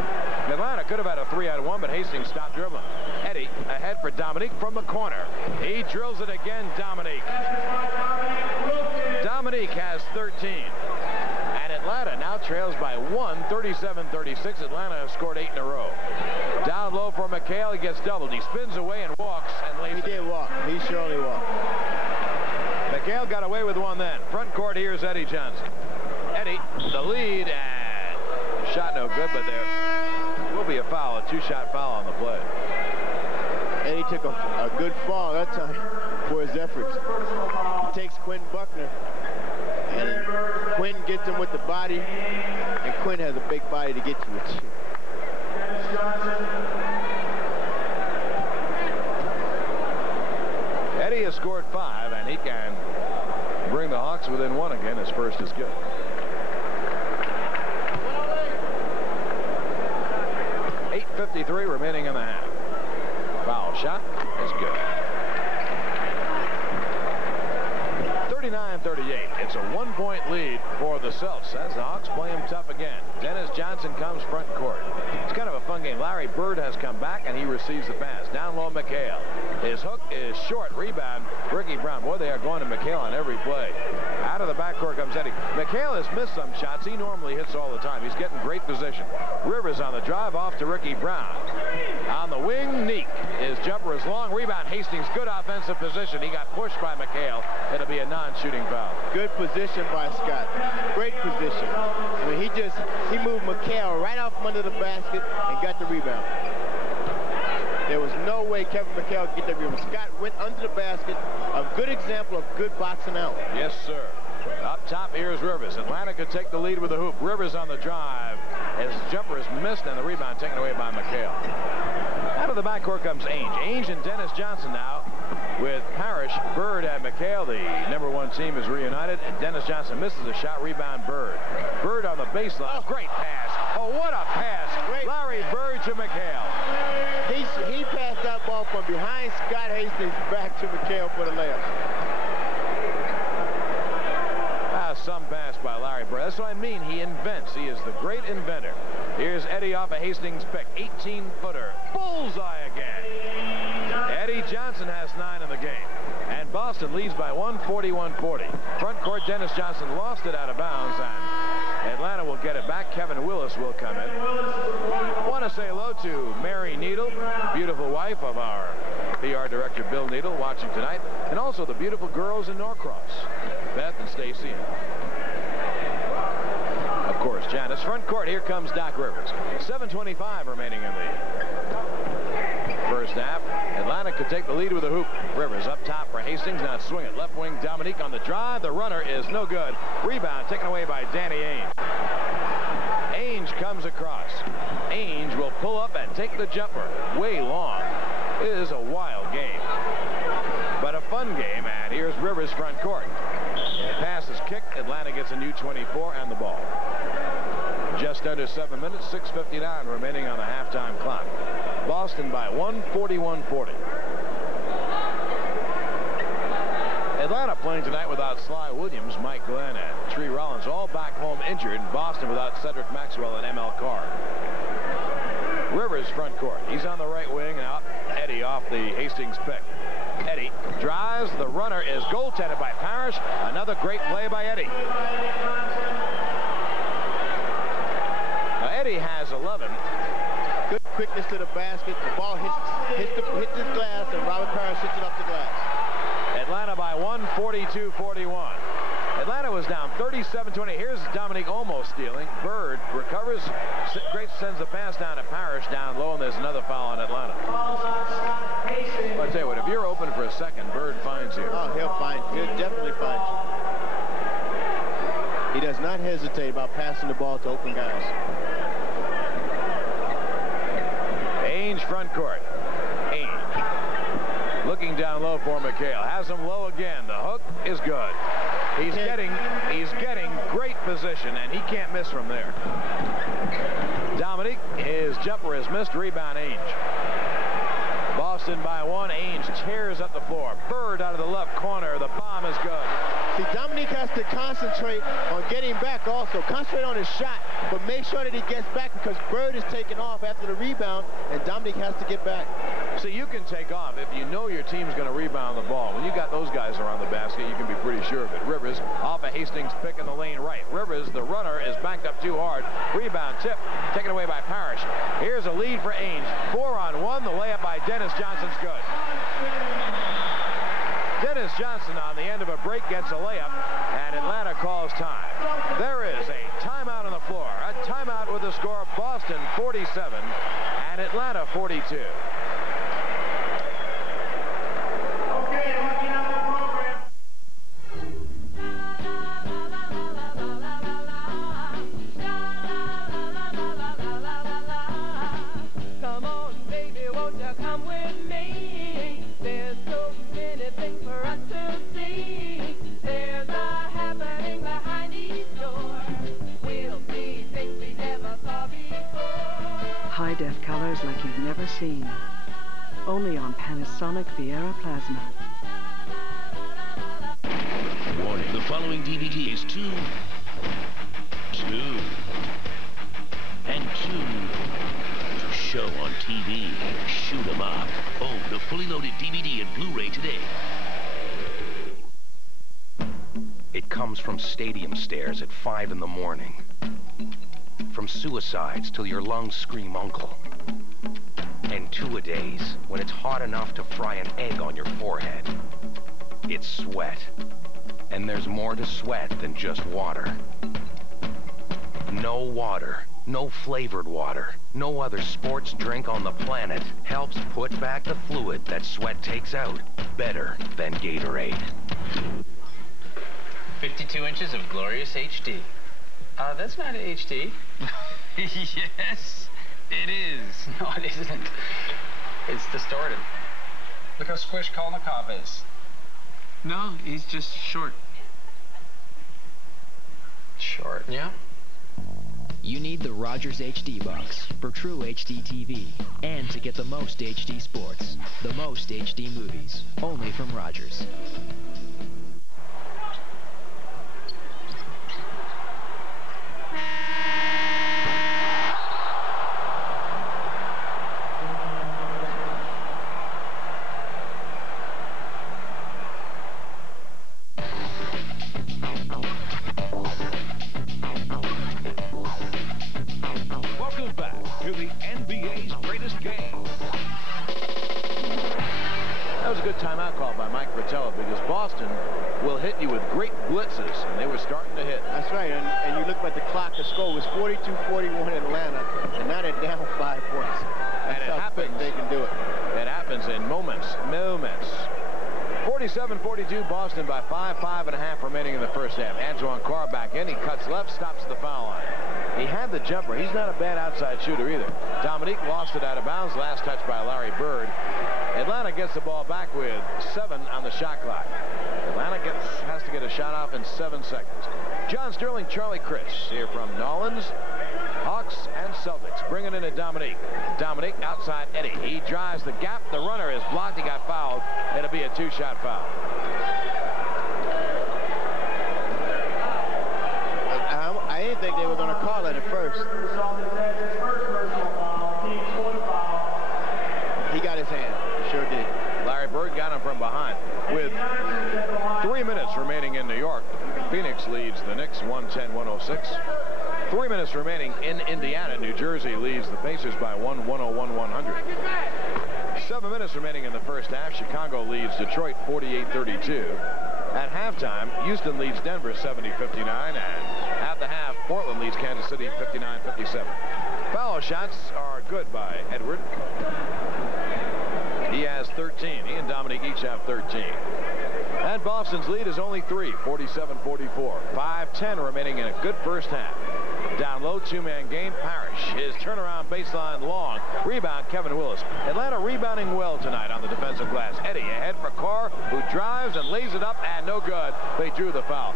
Atlanta could have had a 3-on-1, but Hastings stopped dribbling. Eddie ahead for Dominique from the corner. He drills it again, Dominique. Dominique has 13. And Atlanta now trails by 1, 37-36. Atlanta has scored 8 in a row. Down low for McHale. He gets doubled. He spins away and walks. And he did walk. He surely walked. McHale got away with one then. Front court, here's Eddie Johnson. Eddie, the lead, and shot no good, but there will be a foul, a 2-shot foul on the play. Eddie took a good fall that time for his efforts. He takes Quinn Buckner, and Quinn gets him with the body, and Quinn has a big body to get you with. Eddie has scored 5, and he can bring the Hawks within 1 again. His first is good. .53 remaining in the half. Foul shot is good. 39-38. It's a 1-point lead for the Celtics as the Hawks play him tough again. Dennis Johnson comes front court. It's kind of a fun game. Larry Bird has come back, and he receives the pass. Down low, McHale. His hook is short. Rebound, Ricky Brown. Boy, they are going to McHale on every play. Out of the backcourt comes Eddie. McHale has missed some shots. He normally hits all the time. He's getting great position. Rivers on the drive off to Ricky Brown. On the wing, Neek. His jumper is long. Rebound, Hastings. Good offensive position. He got pushed by McHale. It'll be a non-shooting foul. Good position by Scott. Great position. I mean, he moved McHale right out from under the basket and got the rebound. There was no way Kevin McHale could get that rebound. Scott went under the basket. A good example of good boxing out. Yes, sir. Up top, here's Rivers. Atlanta could take the lead with a hoop. Rivers on the drive. His jumper is missed, and the rebound taken away by McHale. Out of the backcourt comes Ainge. Ainge and Dennis Johnson now with Parrish, Bird, and McHale. The #1 team is reunited, and Dennis Johnson misses a shot. Rebound, Bird. Bird on the baseline. Great pass. Oh, what a pass. Great. Larry Bird to McHale. He passed that ball from behind Scott Hastings back to McHale for the layup. Some pass by Larry Bird. That's what I mean. He invents. He is the great inventor. Here's Eddie off a Hastings pick. 18-footer. Bullseye again. Eddie Johnson has 9 in the game. And Boston leads by 141-40. Front court, Dennis Johnson lost it out of bounds, and Atlanta will get it back. Kevin Willis will come in. I want to say hello to Mary Needle, beautiful wife of our PR director Bill Needle, watching tonight, and also the beautiful girls in Norcross, Beth and Stacy. Of course, Janice. Front court, here comes Doc Rivers. 7:25 remaining in the first half. Atlanta could take the lead with a hoop. Rivers up top for Hastings. Now swing it. Left wing, Dominique on the drive. The runner is no good. Rebound taken away by Danny Ainge. Ainge comes across. Ainge will pull up and take the jumper. Way long. It is a wild game, but a fun game. And here's Rivers front court. Pass is kicked. Atlanta gets a new 24 and the ball. Just under 7 minutes, 6:59 remaining on the halftime clock. Boston by 141-40. Atlanta playing tonight without Sly Williams, Mike Glenn, and Tree Rollins, all back home injured. Boston without Cedric Maxwell and ML Carr. Rivers front court. He's on the right wing. Now Eddie off the Hastings pick. Eddie drives. The runner is goaltended by Parrish. Another great play by Eddie. Now Eddie has 11. Good quickness to the basket. The ball hits the glass, and Robert Parrish hits it off the glass. Atlanta by 142-41. Atlanta was down 37-20. Here's Dominique almost stealing. Bird recovers. Great sends the pass down to Parrish down low, and there's another foul on Atlanta. I'll tell you what, if you're open for a second, Bird finds you. Oh, he'll definitely find you. He does not hesitate about passing the ball to open guys. Ainge front court. Ainge looking down low for McHale. Has him low again. The hook is good. He's getting great position, and he can't miss from there. Dominique, his jumper is missed. Rebound Ainge. Boston by 1. Ainge tears up the floor. Bird out of the left corner. The bomb is good. See, Dominique has to concentrate on getting back also. Concentrate on his shot, but make sure that he gets back because Bird is taking off after the rebound, and Dominique has to get back. See, you can take off if you know your team's going to rebound the ball. When you got those guys around the basket, you can be pretty sure of it. Rivers off a Hastings pick in the lane right. Rivers, the runner, is backed up too hard. Rebound tip taken away by Parrish. Here's a lead for Ainge. 4-on-1. The layup by Dennis Johnson's good. Dennis Johnson on the end of a break gets a layup, and Atlanta calls time. There is a timeout on the floor. A timeout with the score Boston 47 and Atlanta 42. High-def colors like you've never seen. Only on Panasonic Viera Plasma. Warning, the following DVD is 2 and 2 to show on TV. Shoot 'em up. Own the fully loaded DVD and Blu-ray today. It comes from stadium stairs at 5 in the morning. From suicides till your lungs scream uncle. And two-a-days when it's hot enough to fry an egg on your forehead. It's sweat. And there's more to sweat than just water. No water, no flavored water, no other sports drink on the planet helps put back the fluid that sweat takes out better than Gatorade. 52 inches of glorious HD. That's not HD. Yes, it is. No, it isn't. It's distorted. Look how squish Kolnikov is. No, he's just short. Short, yeah. You need the Rogers HD box for true HD TV and to get the most HD sports, the most HD movies, only from Rogers. Timeout call by Mike Fratello because Boston will hit you with great blitzes, and they were starting to hit. That's right, and you look at the clock, the score was 42-41 in Atlanta, and now they're down 5 points. That's and it happens. They can do it. It happens in moments. 47-42, Boston by 5.5 remaining in the first half. Antoine Carr back in. He cuts left, stops at the foul line. He had the jumper. He's not a bad outside shooter either. Dominique lost it out of bounds. Last touch by Larry Bird. Atlanta gets the ball back with 7 on the shot clock. Atlanta has to get a shot off in 7 seconds. John Sterling, Charlie Chris here from Nolans. Hawks and Celtics bringing in a Dominique. Dominique outside Eddie. He drives the gap. The runner is blocked. He got fouled. It'll be a 2-shot foul. I didn't think they were going to call it at first. He got his hand. Sure did. Larry Bird got him from behind. With 3 minutes remaining in New York, Phoenix leads the Knicks 110-106. 3 minutes remaining in Indiana. New Jersey leads the Pacers by 101-100. 7 minutes remaining in the first half. Chicago leads Detroit 48-32. At halftime, Houston leads Denver 70-59. And at the half, Portland leads Kansas City 59-57. Foul shots are good by Edward. He has 13. He and Dominique each have 13. And Boston's lead is only 3, 47-44. 5:10 remaining in a good first half. Down low, two-man game. Parrish. His turnaround baseline long. Rebound, Kevin Willis. Atlanta rebounding well tonight on the defensive glass. Eddie ahead for Carr, who drives and lays it up, and no good. They drew the foul.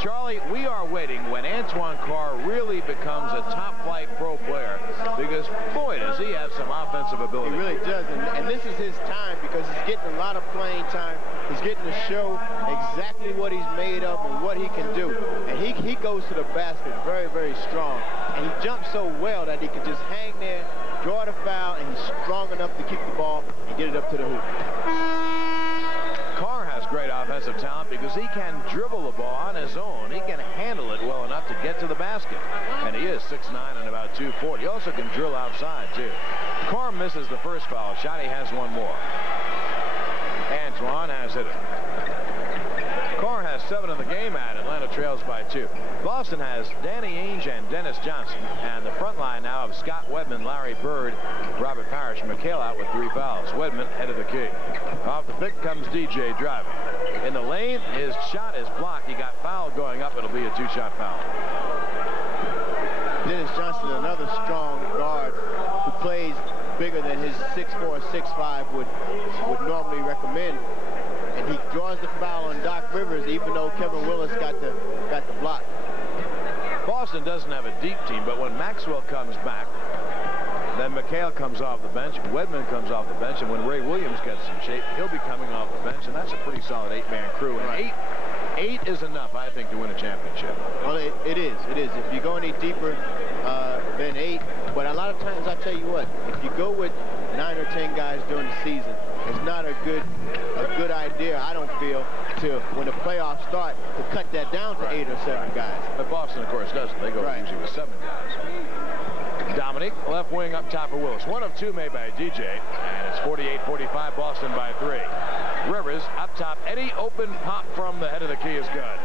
Charlie, we are waiting when Antoine Carr really becomes a top-flight pro player, because, boy, does he have some offensive ability. He really does, and this is his time, because he's getting a lot of playing time. He's getting to show exactly what he's made of and what he can do. And he goes to the basket very, very strong. And he jumps so well that he can just hang there, draw the foul, and he's strong enough to kick the ball and get it up to the hoop. Carr has great offensive talent because he can dribble the ball on his own. He can handle it well enough to get to the basket. And he is 6'9" and about 240. He also can drill outside, too. Carr misses the first foul shot. He has one more. Antoine has hit it. Carr has 7 in the game, and Atlanta trails by 2. Boston has Danny Ainge and Dennis Johnson, and the front line now of Scott Wedman, Larry Bird, Robert Parrish, McHale out with 3 fouls. Wedman head of the key. Off the pick comes DJ driving. In the lane, his shot is blocked. He got fouled going up. It'll be a 2-shot foul. Dennis Johnson, another strong guard who plays bigger than his 6'4", 6'5" would normally recommend. And he draws the foul on Doc Rivers, even though Kevin Willis got the block. Boston doesn't have a deep team, but when Maxwell comes back, then McHale comes off the bench, Wedman comes off the bench, and when Ray Williams gets in shape, he'll be coming off the bench, and that's a pretty solid 8-man crew. And eight is enough, I think, to win a championship. Well, it is. If you go any deeper than 8, but a lot of times, I tell you what, if you go with 9 or 10 guys during the season, it's not a good idea, I don't feel, to when the playoffs start to cut that down to 8 or 7 guys. But Boston, of course, doesn't. They go usually with 7 guys. Dominique, left wing up top for Willis. 1 of 2 made by DJ, and it's 48-45, Boston by 3. Rivers up top. Eddie, open pop from the head of the key is good.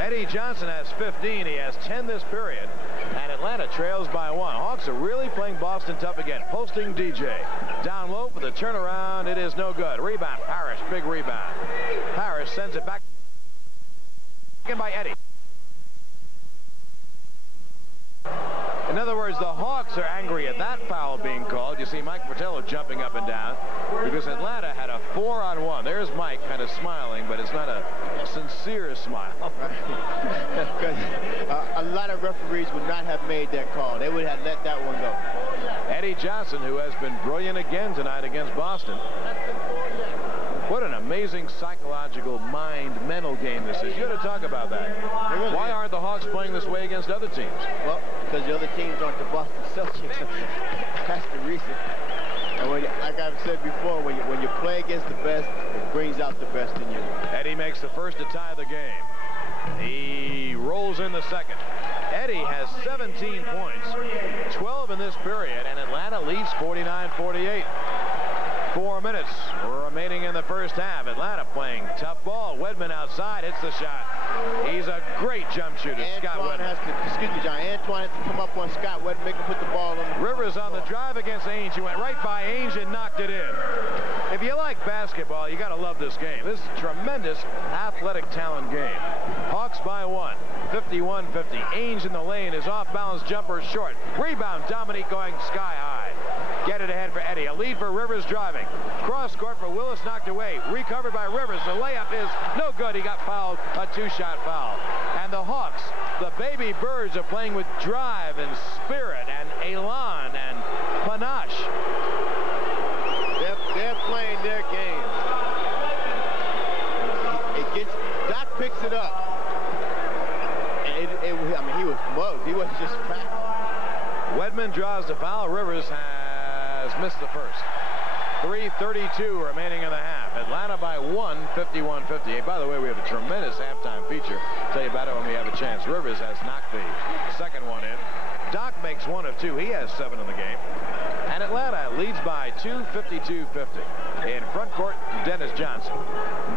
Eddie Johnson has 15. He has 10 this period. And Atlanta trails by 1. Hawks are really playing Boston tough again. Posting DJ. Down low for the turnaround. It is no good. Rebound. Parrish. Big rebound. Parrish sends it back in by Eddie. In other words, the Hawks are angry at that foul being called. You see Mike Fratello jumping up and down because Atlanta had a 4-on-1. There's Mike kind of smiling, but it's not a sincere smile. Because a lot of referees would not have made that call. They would have let that one go. Eddie Johnson, who has been brilliant again tonight against Boston. What an amazing psychological mental game this is. You got to talk about that. Why aren't the Hawks playing this way against other teams? Well, because the other teams aren't the Boston Celtics. That's the reason. And like I've said before, when you play against the best, it brings out the best in you. Eddie makes the first to tie the game. He rolls in the second. Eddie has 17 points, 12 in this period, and Atlanta leads 49-48. 4 minutes remaining in the first half. Atlanta playing tough ball. Wedman outside hits the shot. He's a great jump shooter, Scott Wedman. Antoine has to come up on Scott Wedman, make him put the ball on the Rivers on the drive against Ainge. He went right by Ainge and knocked it in. If you like basketball, you got to love this game. This is a tremendous athletic talent game. Hawks by 1, 51-50. Ainge in the lane. His off-balance jumper short. Rebound, Dominique going sky high. Get it ahead for Eddie. A lead for Rivers driving. Cross court for Willis, knocked away. Recovered by Rivers. The layup is no good. He got fouled. A 2-shot foul. And the Hawks, the baby birds, are playing with drive and spirit and elan and panache. They're playing their game. Doc picks it up. And I mean, he was mugged. He wasn't just fat. Wedman draws the foul. Rivers has missed the first. 3:32 remaining in the half. Atlanta by 1, 51-50. Hey, by the way, we have a tremendous halftime feature. Tell you about it when we have a chance. Rivers has knocked the second one in. Doc makes 1 of 2. He has 7 in the game. And Atlanta leads by 2, 52-50. In front court, Dennis Johnson.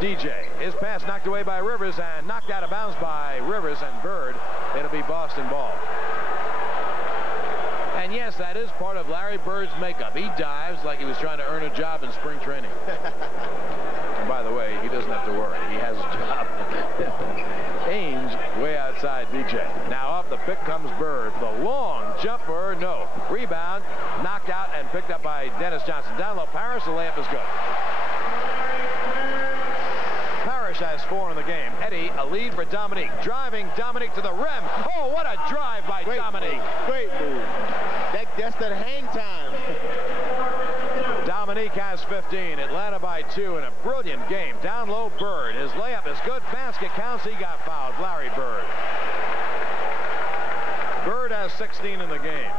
DJ, his pass knocked away by Rivers and knocked out of bounds by Rivers and Bird. It'll be Boston ball. And And yes, that is part of Larry Bird's makeup. He dives like he was trying to earn a job in spring training. And by the way, he doesn't have to worry. He has a job. Ainge way outside DJ. Now off the pick comes Bird. The long jumper, no. Rebound, knocked out and picked up by Dennis Johnson. Down low, Parrish, the layup is good. Parrish has 4 in the game. Eddie, a lead for Dominique. Driving Dominique to the rim. Oh, what a drive by Dominique. Great move. That's that hang time. Dominique has 15. Atlanta by 2 in a brilliant game. Down low, Bird. His layup is good. Basket counts. He got fouled. Larry Bird. Bird has 16 in the game.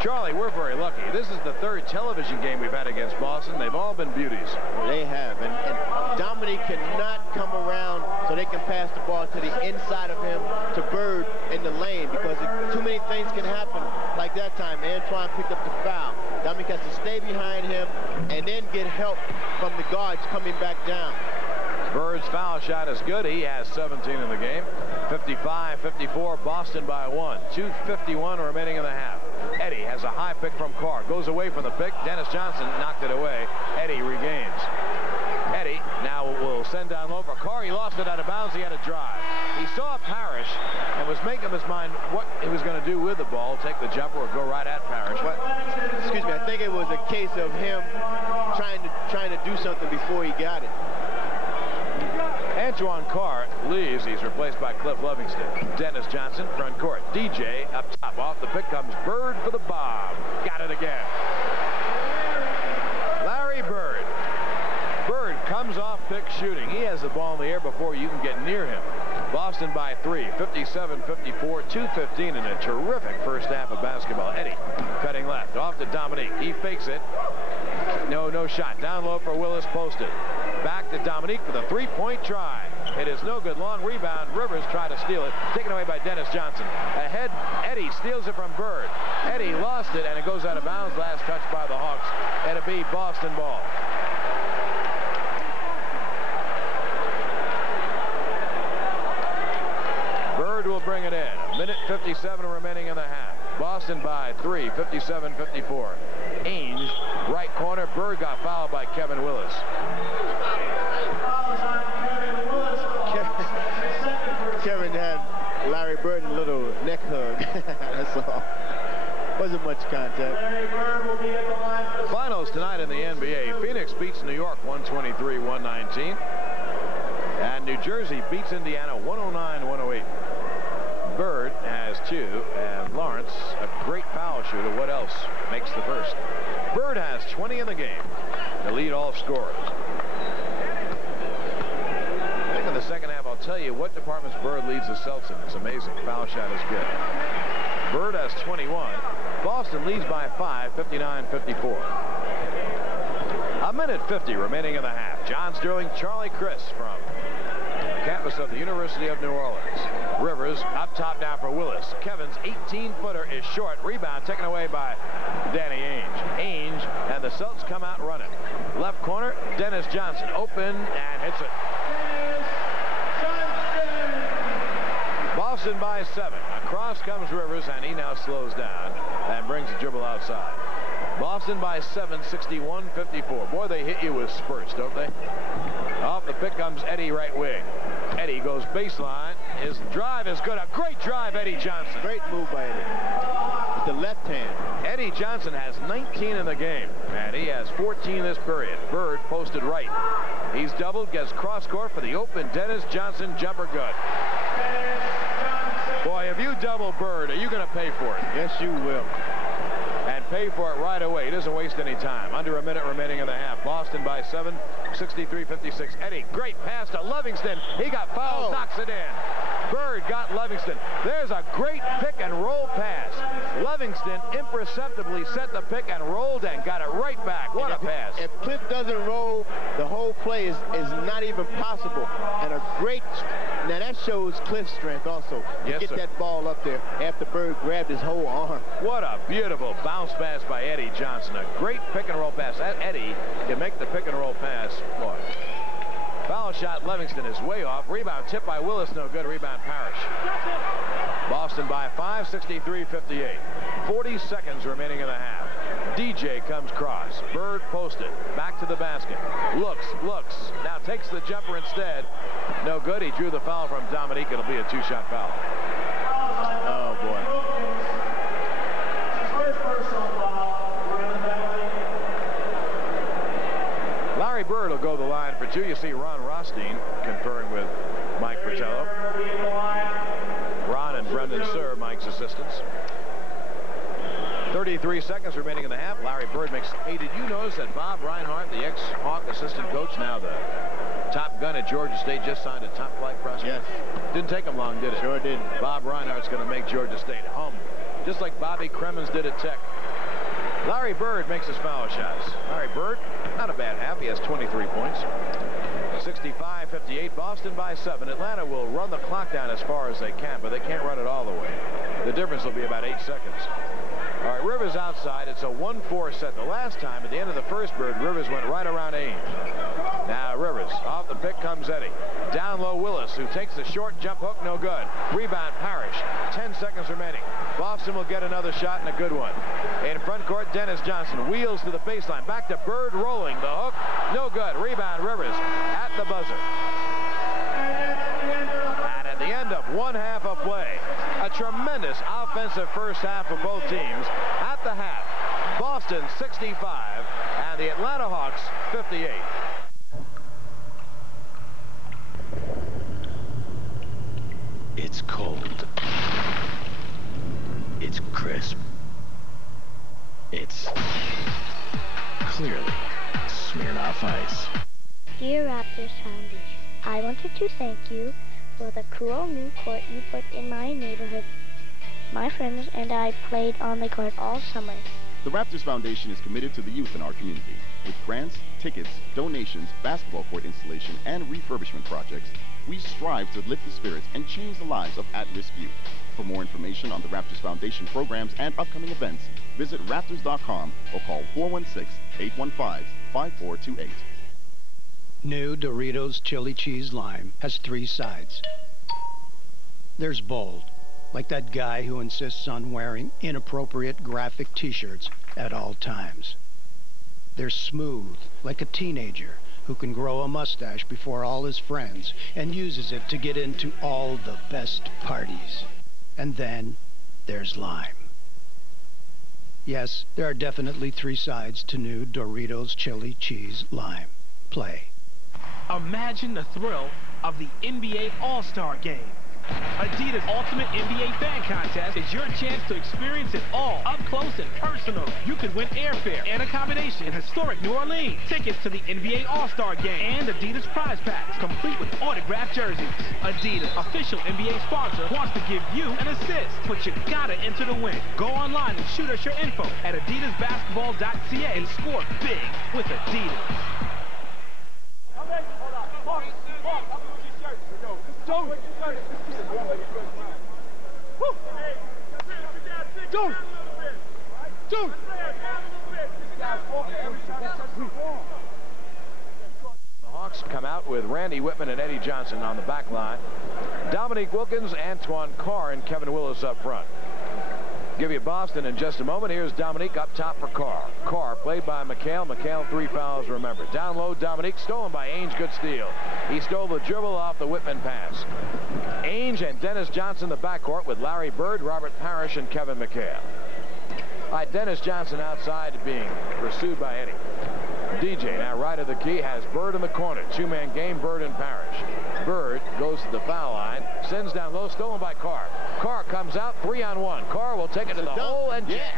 Charlie, we're very lucky. This is the 3rd television game we've had against Boston. They've all been beauties. They have. And Dominique cannot come around so they can pass the ball to the inside of him to Bird in the lane because too many things can happen. Like that time, Antoine picked up the foul. Dominique has to stay behind him and then get help from the guards coming back down. Bird's foul shot is good. He has 17 in the game. 55-54, Boston by 1. 2:51 remaining in the half. Eddie has a high pick from Carr. Goes away from the pick. Dennis Johnson knocked it away. Eddie regains. Eddie now will send down low for Carr. He lost it out of bounds. He had a drive. He saw Parrish and was making up his mind what he was going to do with the ball. Take the jumper or go right at Parrish. Excuse me. I think it was a case of him trying to do something before he got it. Antoine Carr leaves. He's replaced by Cliff Livingston. Dennis Johnson, front court. DJ up top. Off the pick comes Bird for the bob. Got it again. Larry Bird. Bird comes off pick shooting. He has the ball in the air before you can get near him. Boston by 3. 57-54. 2:15 in a terrific first half of basketball. Eddie cutting left. Off to Dominique. He fakes it. No shot. Down low for Willis, posted. Back to Dominique for the 3-point try. It is no good. Long rebound. Rivers tried to steal it. Taken away by Dennis Johnson. Ahead, Eddie steals it from Bird. Eddie lost it, and it goes out of bounds. Last touch by the Hawks. It'll be Boston ball. Bird will bring it in. 1:57 remaining in the half. Boston by 3. 57-54. Ainge, right corner. Bird got fouled by Kevin Willis. Kevin had Larry Bird in a little neck hug. That's all. Wasn't much contact. Finals tonight in the NBA. Phoenix beats New York 123-119. And New Jersey beats Indiana 109-108. Bird has 2, and Lawrence, a great foul shooter. What else makes the first? Bird has 20 in the game to lead all scorers. I think in the second half, I'll tell you what departments Bird leads the Celtics in. It's amazing. Foul shot is good. Bird has 21. Boston leads by 5, 59-54. 1:50 remaining in the half. John Sterling, Charlie Chris from the campus of the University of New Orleans. Rivers up top now for Willis. Kevin's 18-footer is short. Rebound taken away by Danny Ainge. Ainge and the Celtics come out running. Left corner, Dennis Johnson open and hits it. Boston by 7. Across comes Rivers, and he now slows down and brings the dribble outside. Boston by 7, 61-54. Boy, they hit you with spurts, don't they? Off the pick comes Eddie, right wing. Eddie goes baseline. His drive is good. A great drive, Eddie Johnson. Great move by Eddie. With the left hand. Eddie Johnson has 19 in the game, and he has 14 this period. Bird posted right. He's doubled, gets cross court for the open Dennis Johnson jumper good. Boy, if you double Bird, are you going to pay for it? Yes, you will. And pay for it right away. He doesn't waste any time. Under a minute remaining in the half. Boston by 7, 63-56. Eddie, great pass to Livingston. He got fouled, knocks it in. Bird got Livingston. There's a great pick and roll pass. Livingston imperceptibly set the pick and rolled and got it right back. What a pass. If Cliff doesn't roll, the whole play is not even possible. And a great, now that shows Cliff's strength also. To get that ball up there after Bird grabbed his whole arm. What a beautiful bounce pass by Eddie Johnson. A great pick and roll pass. That Eddie can make the pick and roll pass. Boy. Foul shot, Livingston is way off. Rebound tipped by Willis, no good. Rebound, Parrish. Boston by 5, 63-58. 40 seconds remaining in the half. DJ comes cross. Bird posted. Back to the basket. Looks. Now takes the jumper instead. No good. He drew the foul from Dominique. It'll be a two-shot foul. Oh, boy. Larry Bird will go the line for two. You see Ron Rothstein conferring with Mike Fratello. Ron and Brendan Sir, Mike's assistants. 33 seconds remaining in the half. Larry Bird makes. Hey, did you notice that Bob Reinhardt, the ex-Hawk assistant coach, now the top gun at Georgia State, just signed a top flight prospect? Yes. Didn't take him long, did it? Sure didn't. Bob Reinhardt's going to make Georgia State hum, just like Bobby Cremins did at Tech. Larry Bird makes his foul shots. Larry Bird, not a bad half. He has 23 points. 65-58, Boston by 7. Atlanta will run the clock down as far as they can, but they can't run it all the way. The difference will be about 8 seconds. All right, Rivers outside. It's a 1-4 set. The last time, at the end of the first bird, Rivers went right around Ainge. Now Rivers, off the pick comes Eddie. Down low Willis, who takes the short jump hook, no good. Rebound Parrish. 10 seconds remaining. Boston will get another shot and a good one. In front court, Dennis Johnson wheels to the baseline. Back to Bird, rolling the hook. No good. Rebound Rivers at the buzzer. And at the end of one half of play, a tremendous offensive first half for both teams. At the half, Boston 65 and the Atlanta Hawks 58. It's cold. It's crisp. It's clearly Smirnoff Ice. Dear Raptors Foundation, I wanted to thank you for the cool new court you put in my neighborhood. My friends and I played on the court all summer. The Raptors Foundation is committed to the youth in our community. With grants, tickets, donations, basketball court installation, and refurbishment projects, we strive to lift the spirits and change the lives of at-risk youth. For more information on the Raptors Foundation programs and upcoming events, visit Raptors.com or call 416-815-5428. New Doritos Chili Cheese Lime has 3 sides. There's bold, like that guy who insists on wearing inappropriate graphic t-shirts at all times. There's smooth, like a teenager who can grow a mustache before all his friends and uses it to get into all the best parties. And then there's lime. Yes, there are definitely 3 sides to new Doritos Chili Cheese Lime. Play. Imagine the thrill of the NBA All-Star Game. Adidas Ultimate NBA Fan Contest is your chance to experience it all up close and personal. You could win airfare and accommodation in historic New Orleans, tickets to the NBA All-Star Game, and Adidas prize packs, complete with autographed jerseys. Adidas, official NBA sponsor, wants to give you an assist, but you gotta enter to win. Go online and shoot us your info at adidasbasketball.ca and score big with Adidas. The Hawks come out with Randy Whitman and Eddie Johnson on the back line. Dominique Wilkins, Antoine Carr, and Kevin Willis up front. Give you Boston in just a moment. Here's Dominique up top for Carr. Carr played by McHale. McHale 3 fouls, remember. Down low, Dominique stolen by Ainge. Good steal. He stole the dribble off the Whitman pass. Ainge and Dennis Johnson the backcourt with Larry Bird, Robert Parrish, and Kevin McHale. All right, Dennis Johnson outside being pursued by Eddie. DJ now right of the key has Bird in the corner. 2-man game, Bird and Parrish. Bird goes to the foul line, sends down low, stolen by Carr. Carr comes out 3-on-1. Carr will take it to the hole and jam.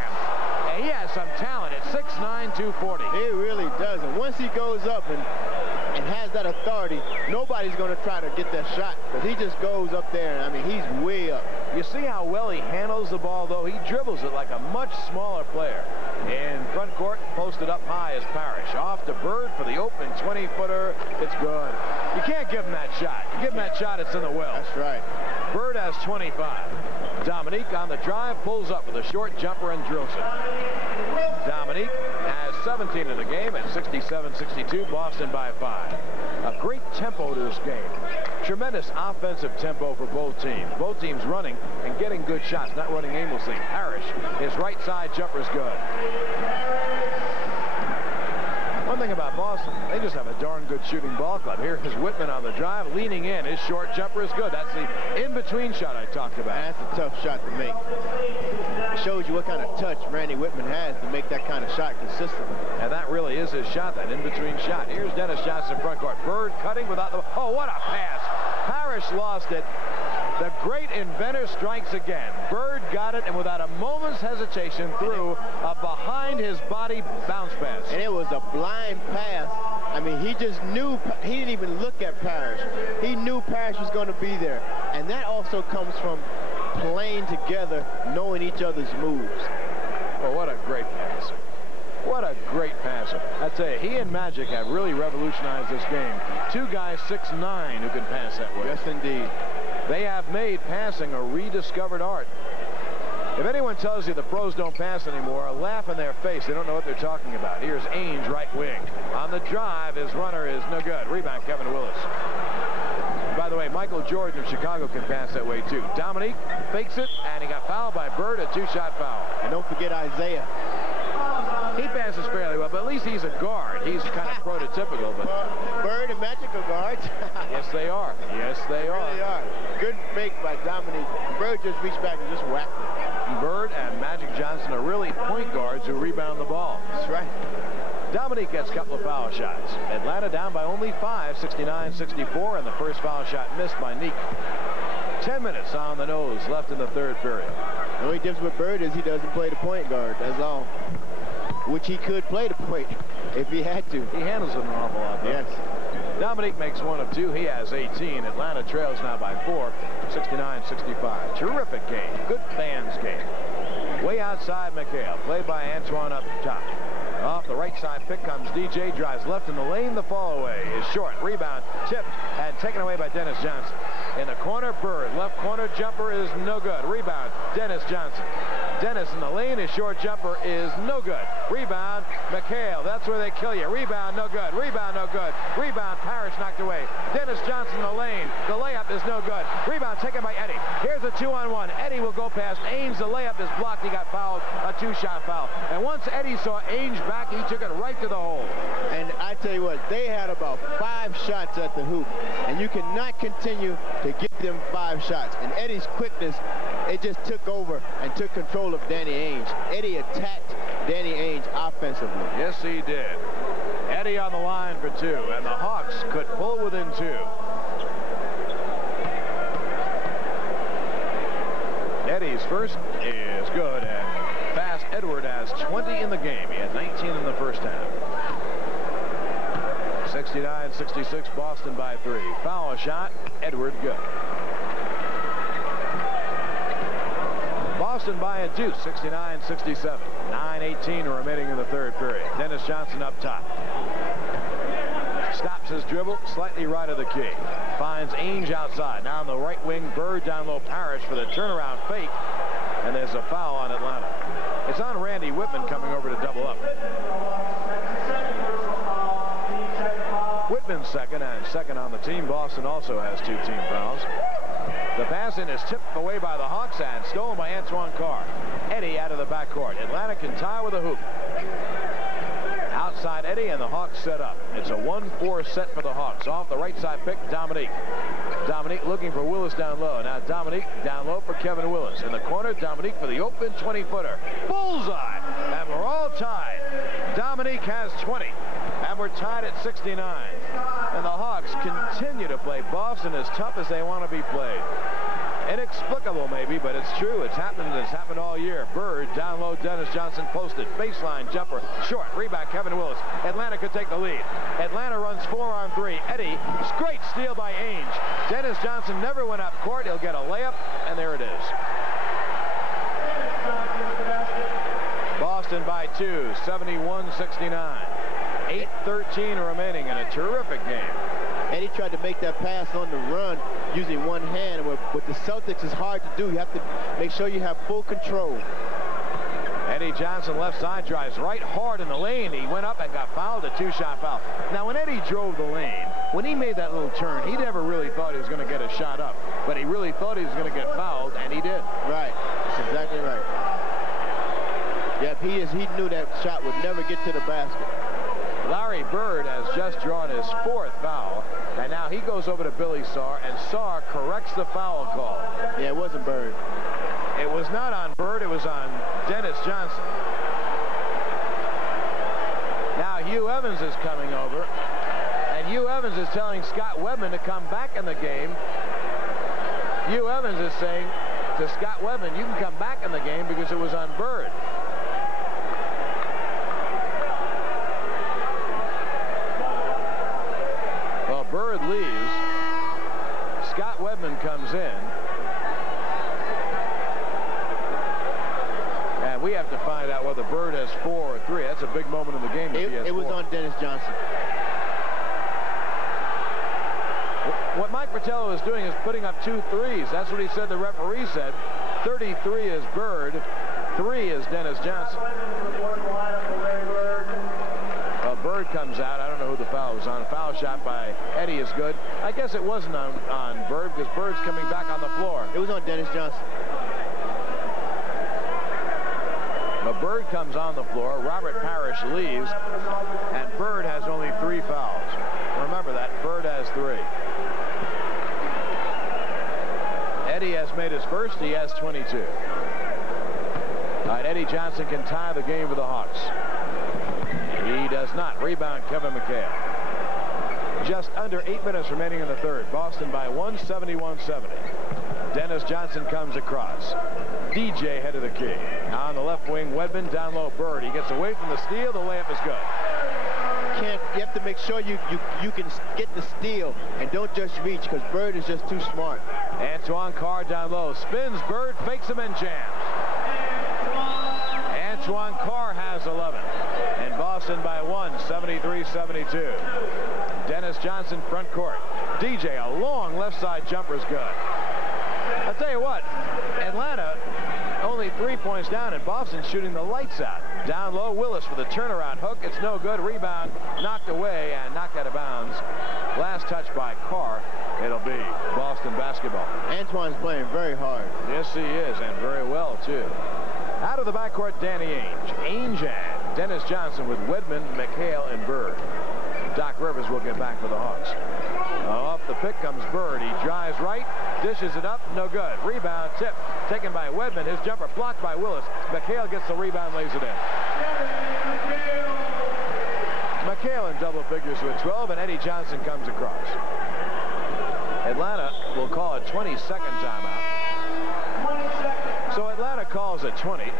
And he has some talent at 6'9", 240. He really does. And once he goes up and has that authority, nobody's going to try to get that shot because he just goes up there. And, I mean, he's way up. You see how well he handles the ball, though? He dribbles it like a much smaller player. In front court, posted up high is Parrish. Off to Bird for the open 20-footer. It's good. You can't give him that shot. You give him that shot, it's in the well. That's right. Bird has 25. Dominique on the drive, pulls up with a short jumper and drills it. Dominique has 17 in the game at 67-62. Boston by 5. A great tempo to this game. Tremendous offensive tempo for both teams. Both teams running and getting good shots, not running aimlessly. Parrish, his right side jumper is good. One thing about Boston, they just have a darn good shooting ball club. Here is Whitman on the drive, leaning in. His short jumper is good. That's the in-between shot I talked about. That's a tough shot to make. It shows you what kind of touch Randy Whitman has to make that kind of shot consistently. And that really is his shot, that in-between shot. Here's Dennis Johnson front court. Bird cutting without the... Oh, what a pass. Parrish lost it. The great inventor strikes again. Bird got it, and without a moment's hesitation threw a behind-his-body bounce pass. And it was a blind pass. I mean, he just knew. He didn't even look at Parrish. He knew Parrish was going to be there. And that also comes from playing together, knowing each other's moves. Well, what a great passer. What a great passer. I tell you, he and Magic have really revolutionized this game. Two guys 6'9" who can pass that way. Yes, indeed. They have made passing a rediscovered art. If anyone tells you the pros don't pass anymore, laugh in their face. They don't know what they're talking about. Here's Ainge, right wing. On the drive, his runner is no good. Rebound, Kevin Willis. By the way, Michael Jordan of Chicago can pass that way, too. Dominique fakes it, and he got fouled by Bird, a two-shot foul. And don't forget Isaiah. He passes fairly well, but at least he's a guard. He's kind of prototypical. But Bird and Magic are guards. Yes, they are. Yes, they are. Really are. Good fake by Dominique. Bird just reached back and just whacked it. Bird and Magic Johnson are really point guards who rebound the ball. That's right. Dominique gets a couple of foul shots. Atlanta down by only 5, 69-64, and the first foul shot missed by Neek. 10 minutes on the nose left in the third period. The only difference with Bird is he doesn't play the point guard. That's all. Which he could play the point if he had to. He handles it an awful lot, though. Yes. Dominique makes 1 of 2. He has 18. Atlanta trails now by 4, 69-65. Terrific game. Good fans game. Way outside McHale. Played by Antoine up top. Off the right side pick comes DJ. Drives left in the lane. The fall away is short. Rebound tipped and taken away by Dennis Johnson. In the corner, Bird. Left corner jumper is no good. Rebound, Dennis Johnson. Dennis in the lane. His short jumper is no good. Rebound, McHale. That's where they kill you. Rebound, no good. Rebound, no good. Rebound, Parrish knocked away. Dennis Johnson in the lane. The layup is no good. Rebound taken by Eddie. Here's a 2-on-1. Eddie will go past Ainge. The layup is blocked. He got fouled. A two-shot foul. And once Eddie saw Ainge back, he took it right to the hole. And I tell you what, they had about 5 shots at the hoop. And you cannot continue to give them 5 shots. And Eddie's quickness, it just took over and took control of Danny Ainge. Eddie attacked Danny Ainge offensively. Yes, he did. Eddie on the line for 2, and the Hawks could pull within 2. Eddie's first is good, and fast Edward has 20 in the game. He had 19 in the first half. 69-66, Boston by 3. Foul shot, Edward good. Boston by a deuce, 69-67. 9:18 remaining in the third period. Dennis Johnson up top. Stops his dribble, slightly right of the key. Finds Ainge outside. Now on the right wing, Bird down low, Parrish for the turnaround fake. And there's a foul on Atlanta. It's on Randy Whitman coming over to double up. Whitman's second, and second on the team. Boston also has 2 team fouls. The pass in is tipped away by the Hawks and stolen by Antoine Carr. Eddie out of the backcourt. Atlanta can tie with a hoop. Outside Eddie, and the Hawks set up. It's a 1-4 set for the Hawks. Off the right side pick, Dominique. Dominique looking for Willis down low. Now Dominique down low for Kevin Willis. In the corner, Dominique for the open 20-footer. Bullseye! And we're all tied. Dominique has 20. And we're tied at 69. And the Hawks continue to play Boston as tough as they want to be played. Inexplicable maybe, but it's true. It's happened all year. Bird down low, Dennis Johnson posted. Baseline jumper, short. Rebound, Kevin Willis. Atlanta could take the lead. Atlanta runs 4 on 3. Eddie, great steal by Ainge. Dennis Johnson never went up court. He'll get a layup, and there it is. Boston by 2, 71-69. 8:13 remaining in a terrific game. Eddie tried to make that pass on the run using one hand. With the Celtics, it's hard to do. You have to make sure you have full control. Eddie Johnson, left side, drives right hard in the lane. He went up and got fouled, a two-shot foul. Now, when Eddie drove the lane, when he made that little turn, he never really thought he was going to get a shot up. But he really thought he was going to get fouled, and he did. Right. That's exactly right. Yep, he knew that shot would never get to the basket. Larry Bird has just drawn his 4th foul, and now he goes over to Billy Saar, and Saar corrects the foul call. Yeah, it wasn't Bird. It was not on Bird, it was on Dennis Johnson. Now Hugh Evans is coming over, and Hugh Evans is telling Scott Webman to come back in the game. Hugh Evans is saying to Scott Webman, you can come back in the game because it was on Bird. Well, Bird leaves. Scott Webman comes in. And we have to find out whether Bird has 4 or 3. That's a big moment in the game. It was on Dennis Johnson. What Mike Fratello is doing is putting up 2 threes. That's what he said the referee said. 33 is Bird. 3 is Dennis Johnson. Well, Bird comes out. I don't know who the foul was on. Foul shot by Eddie is good. I guess it wasn't on Bird because Bird's coming back on the floor. It was on Dennis Johnson. But Bird comes on the floor. Robert Parrish leaves. And Bird has only 3 fouls. Remember that. Bird has 3. Eddie has made his first. He has 22. All right, Eddie Johnson can tie the game for the Hawks. He does not. Rebound, Kevin McHale. Just under 8 minutes remaining in the third. Boston by 171-70. Dennis Johnson comes across. DJ head of the key. Now on the left wing, Wedman, down low, Bird. He gets away from the steal. The layup is good. You have to make sure you can get the steal and don't just reach because Bird is just too smart. Antoine Carr down low. Spins Bird, fakes him and jams. Antoine Carr has 11. And Boston by 1, 73-72. Dennis Johnson front court. DJ, a long left side jumper is good. I'll tell you what, Atlanta only 3 points down, and Boston shooting the lights out. Down low, Willis with a turnaround hook. It's no good. Rebound knocked away and knocked out of bounds. Last touch by Carr. It'll be Boston basketball. Antoine's playing very hard. Yes, he is, and very well, too. Out of the backcourt, Danny Ainge. Ainge and Dennis Johnson with Wedman, McHale, and Bird. Doc Rivers will get back for the Hawks. Off the pick comes Bird. He drives right, dishes it up, no good. Rebound, tip, taken by Wedman. His jumper blocked by Willis. McHale gets the rebound, lays it in. McHale in double figures with 12, and Eddie Johnson comes across. Atlanta will call a 20-second timeout. So Atlanta calls a 20.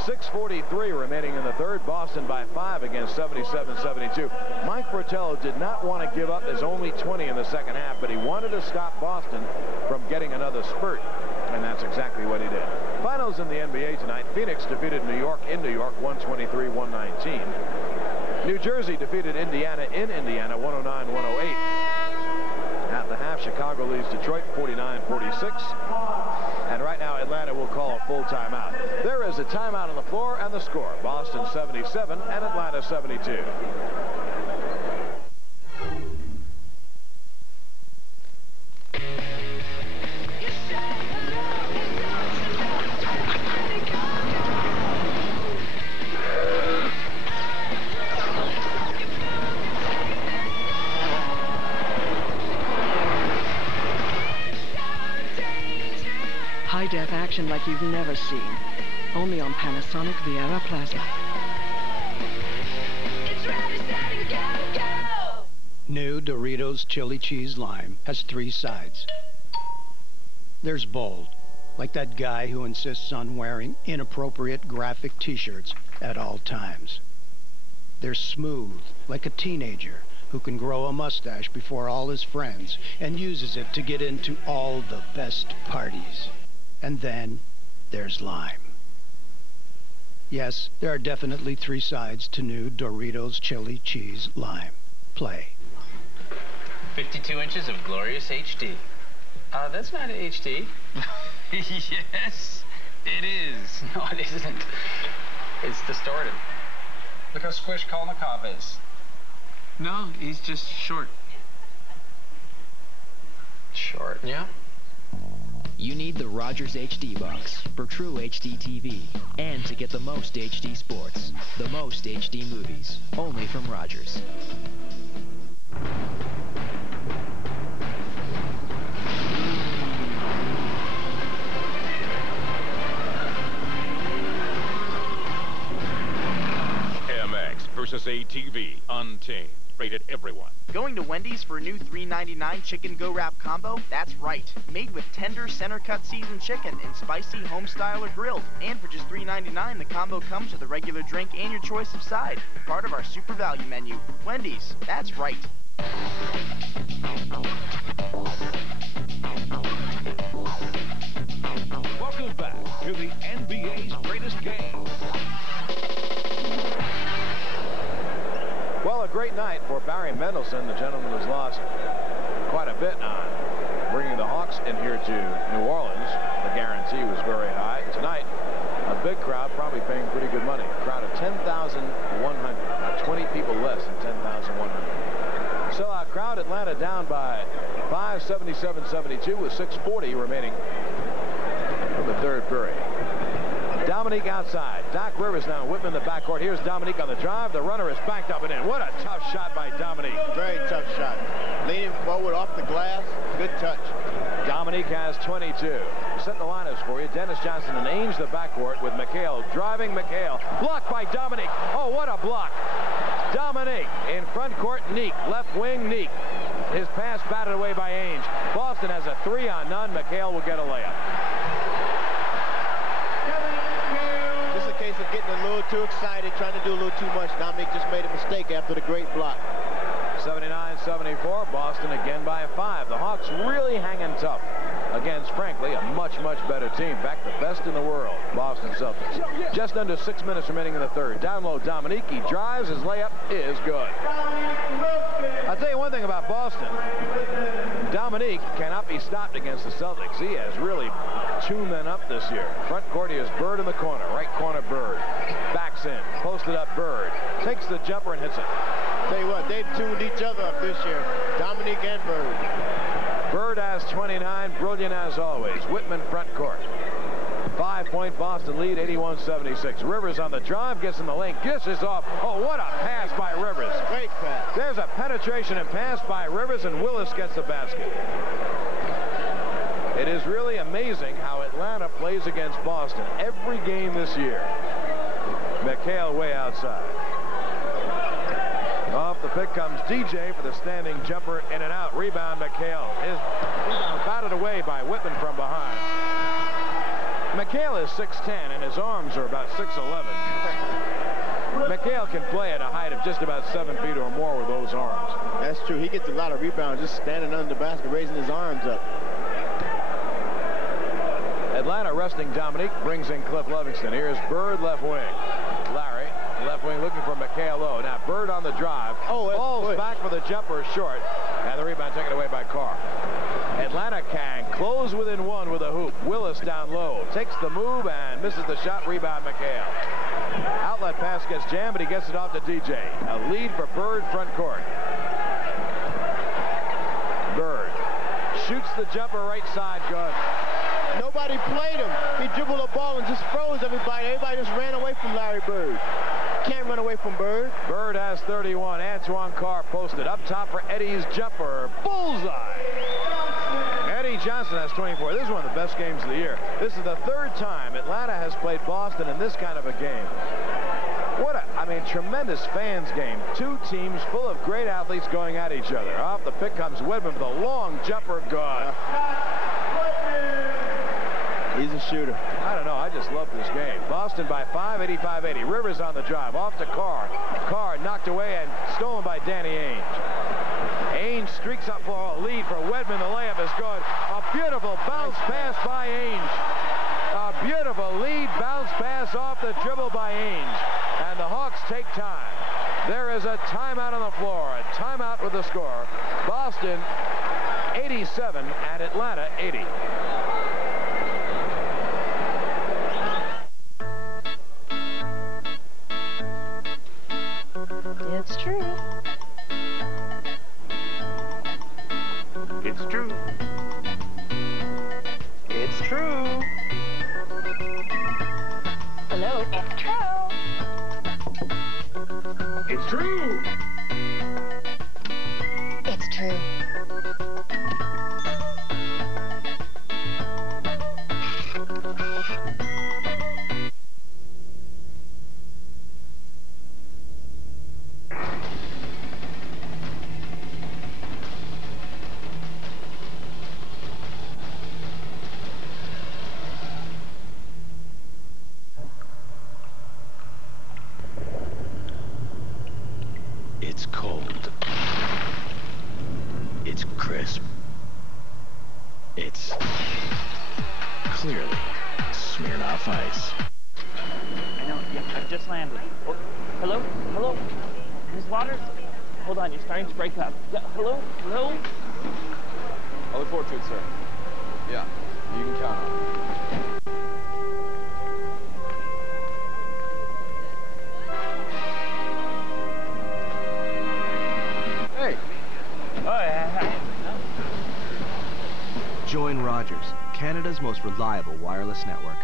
6:43 remaining in the third. Boston by 5 against 77-72. Mike Fratello did not want to give up his only 20 in the second half, but he wanted to stop Boston from getting another spurt, and that's exactly what he did. Finals in the NBA tonight. Phoenix defeated New York in New York 123-119. New Jersey defeated Indiana in Indiana 109-108. At the half, Chicago leads Detroit 49-46. And right now, Atlanta will call a full timeout. There is a timeout on the floor and the score. Boston 77 and Atlanta 72. High-def action like you've never seen. Only on Panasonic Viera Plasma. It's ready, set, and go, go! New Doritos Chili Cheese Lime has 3 sides. There's bold, like that guy who insists on wearing inappropriate graphic t-shirts at all times. There's smooth, like a teenager who can grow a mustache before all his friends and uses it to get into all the best parties. And then there's lime. Yes, there are definitely 3 sides to new Doritos Chili Cheese Lime. Play. 52 inches of glorious HD. That's not HD. Yes, it is. No, it isn't. It's distorted. Look how squish Kalmakov is. No, he's just short. Short, yeah. You need the Rogers HD box for true HD TV and to get the most HD sports, the most HD movies, only from Rogers. MX versus ATV, Untamed. Rated everyone. Going to Wendy's for a new $3.99 chicken go-wrap combo? That's right. Made with tender center-cut seasoned chicken in spicy, home-style, or grilled. And for just $3.99, the combo comes with a regular drink and your choice of side. Part of our super value menu. Wendy's. That's right. Welcome back to the NBA's greatest game. Well, a great night for Barry Mendelson. The gentleman has lost quite a bit on bringing the Hawks in here to New Orleans. The guarantee was very high. Tonight, a big crowd, probably paying pretty good money. A crowd of 10,100. About 20 people less than 10,100. Sellout crowd. Atlanta down by 5, 77-72 with 6:40 remaining in the third period. Dominique outside. Doc Rivers now. Whitman in the backcourt. Here's Dominique on the drive. The runner is backed up and in. What a tough shot by Dominique. Very tough shot. Leaning forward off the glass. Good touch. Dominique has 22. Set the lineups for you. Dennis Johnson and Ainge the backcourt with McHale driving. McHale blocked by Dominique. Oh, what a block. Dominique in front court. Neek. Left wing. Neek. His pass batted away by Ainge. Boston has a 3-on-none. McHale will get a layup. Just a case of getting a little too excited, trying to do a little too much. Dominique just made a mistake after the great block. 79-74. Boston again by 5. The Hawks really hanging tough against, frankly, a much, much better team. Back the best in the world, Boston Celtics. Just under 6 minutes remaining in the third. Down low, Dominique. He drives. His layup is good. I'll tell you one thing about Boston. Dominique cannot be stopped against the Celtics. He has really 2 men up this year. Front court, he has Bird in the corner. Right corner, Bird. Backs in. Posted up, Bird. Takes the jumper and hits it. Tell you what, they've tuned each other up this year. Dominique and Bird. Bird has 29. Brilliant as always. Whitman front court. 5-point Boston lead, 81-76. Rivers on the drive, gets in the lane, dishes off. Oh, what a pass by Rivers. Great pass. There's a penetration and pass by Rivers, and Willis gets the basket. It is really amazing how Atlanta plays against Boston every game this year. McHale way outside. Off the pick comes DJ for the standing jumper, in and out. Rebound McHale. His rebound batted away by Whitman from behind. McHale is 6'10", and his arms are about 6'11". McHale can play at a height of just about 7 feet or more with those arms. That's true. He gets a lot of rebounds just standing under the basket, raising his arms up. Atlanta resting Dominique, brings in Cliff Livingston. Here's Bird, left wing. Larry, left wing, looking for McHale low. Now Bird on the drive. Falls back for the jumper, short. And the rebound taken away by Carr. Atlanta can close within 1 with a hoop. Willis down low. Takes the move and misses the shot. Rebound McHale. Outlet pass gets jammed, but he gets it off to DJ. A lead for Bird front court. Bird shoots the jumper right side. Good. Nobody played him. He dribbled the ball and just froze everybody. Everybody just ran away from Larry Bird. Can't run away from Bird. Bird has 31. Antoine Carr posted up top for Eddie's jumper. Bullseye. Eddie Johnson has 24. This is one of the best games of the year. This is the 3rd time Atlanta has played Boston in this kind of a game. What a, tremendous fans game. 2 teams full of great athletes going at each other. Off the pick comes Whitman with a long jumper. Good. He's a shooter. I don't know. I just love this game. Boston by 5, 85-80. Rivers on the drive. Off to Carr. Carr knocked away and stolen by Danny Ainge. Ainge streaks up for a lead for Wedman. The layup is good. A beautiful bounce pass by Ainge. A beautiful lead bounce pass off the dribble by Ainge. And the Hawks take time. There is a timeout on the floor. A timeout with the score. Boston 87 and Atlanta 80. It's true. It's true. It's true. Hello? It's true. It's true. It's true. It's cold. It's crisp. It's clearly Smirnoff Ice. I know, yeah, I've just landed. Oh, hello? Hello? Miss Waters? Hold on, you're starting to break up. Yeah, hello? Hello? I look forward to it, sir. Yeah, you can count on it. Hey. Oh, yeah. Join Rogers, Canada's most reliable wireless network.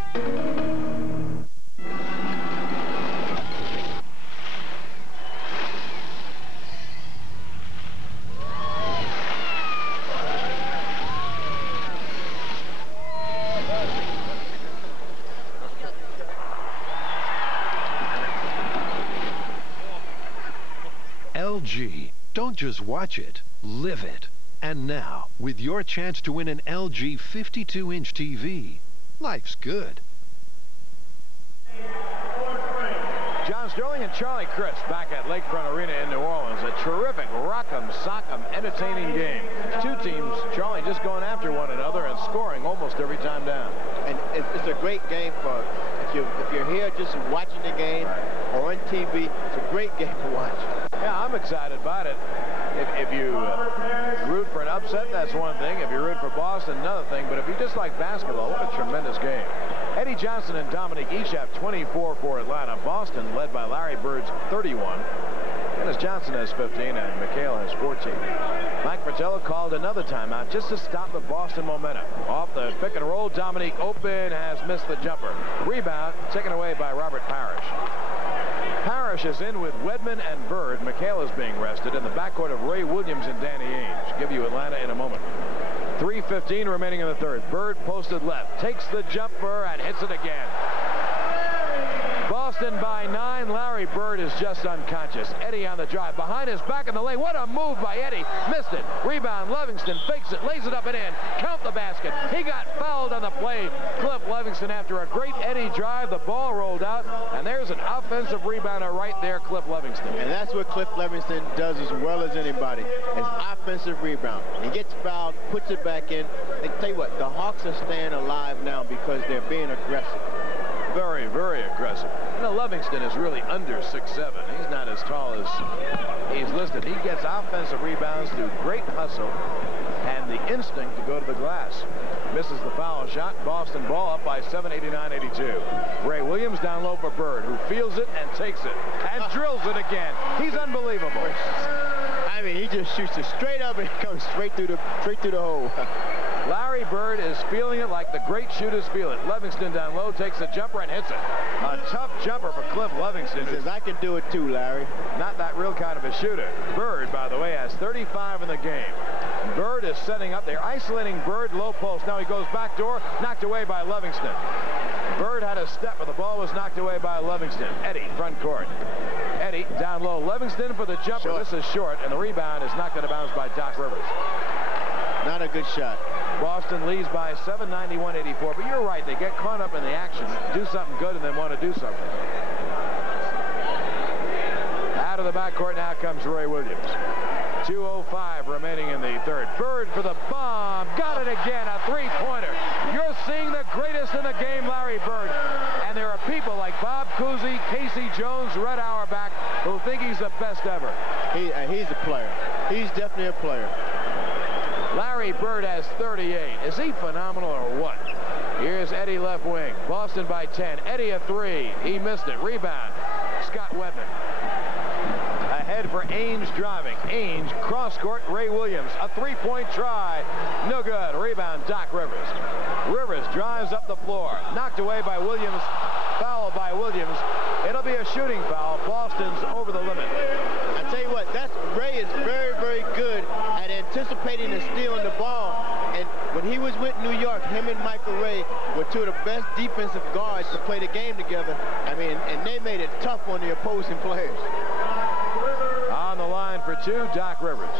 LG. Don't just watch it, live it. And now, with your chance to win an LG 52-inch TV, life's good. John Sterling and Charlie Crist back at Lakefront Arena in New Orleans. A terrific rock'em sock'em entertaining game. Two teams, Charlie just going after one another and scoring almost every time down. And it's a great game for if you're here just watching the game or on TV. It's a great game to watch. Yeah, I'm excited about it. If you root for an upset, that's one thing. If you root for Boston, another thing. But if you just like basketball, what a tremendous game. Eddie Johnson and Dominique each have 24 for Atlanta. Boston led by Larry Bird's 31. Dennis Johnson has 15 and McHale has 14. Mike Fratello called another timeout just to stop the Boston momentum. Off the pick and roll, Dominique open, has missed the jumper. Rebound taken away by Robert Parrish. Parrish is in with Wedman and Bird. McHale is being rested in the backcourt of Ray Williams and Danny Ainge. Give you Atlanta in a moment. 3:15 remaining in the third. Bird posted left, takes the jumper and hits it again. Boston by 9. Larry Bird is just unconscious. Eddie on the drive. Behind his back in the lane. What a move by Eddie. Missed it. Rebound. Livingston fakes it. Lays it up and in. Count the basket. He got fouled on the play. Cliff Livingston after a great Eddie drive. The ball rolled out. And there's an offensive rebounder right there, Cliff Livingston. And that's what Cliff Livingston does as well as anybody. Is offensive rebound. He gets fouled, puts it back in. And tell you what, the Hawks are staying alive now because they're being aggressive. Very, very aggressive. You know, Livingston is really under 6'7". He's not as tall as he's listed. He gets offensive rebounds through great hustle and the instinct to go to the glass. Misses the foul shot. Boston ball up by 7, 89-82. Ray Williams down low for Bird, who feels it and takes it and drills it again. He's unbelievable. I mean, he just shoots it straight up and it comes straight through the hole. Larry Bird is feeling it like the great shooters feel it. Livingston down low takes a jumper and hits it. A tough jumper for Cliff Livingston. He says, I can do it too, Larry. Not that real kind of a shooter. Bird, by the way, has 35 in the game. Bird is setting up. They're isolating Bird low post. Now he goes back door, knocked away by Livingston. Bird had a step, but the ball was knocked away by Livingston. Eddie, front court. Eddie down low. Livingston for the jumper. Short. This is short, and the rebound is knocked out of bounds by Doc Rivers. Not a good shot. Boston leads by 7, 91-84. But you're right. They get caught up in the action, do something good, and then want to do something. Out of the backcourt now comes Roy Williams. 2:05 remaining in the third. Bird for the bomb. Got it again. A three-pointer. You're seeing the greatest in the game, Larry Bird. And there are people like Bob Cousy, Casey Jones, Red Auerbach, who think he's the best ever. He's a player. He's definitely a player. Larry Bird has 38. Is he phenomenal or what? Here's Eddie left wing. Boston by 10. Eddie a three. He missed it. Rebound. Scott Wedman. Ahead for Ainge driving. Ainge cross court. Ray Williams. A three-point try. No good. Rebound. Doc Rivers. Rivers drives up the floor. Knocked away by Williams. Foul by Williams. It'll be a shooting foul. Boston's over the limit. I tell you what, Ray is very, very good at anticipating and stealing the ball. And when he was with New York, him and Michael Ray were two of the best defensive guards to play the game together. I mean, and they made it tough on the opposing players. On the line for two, Doc Rivers.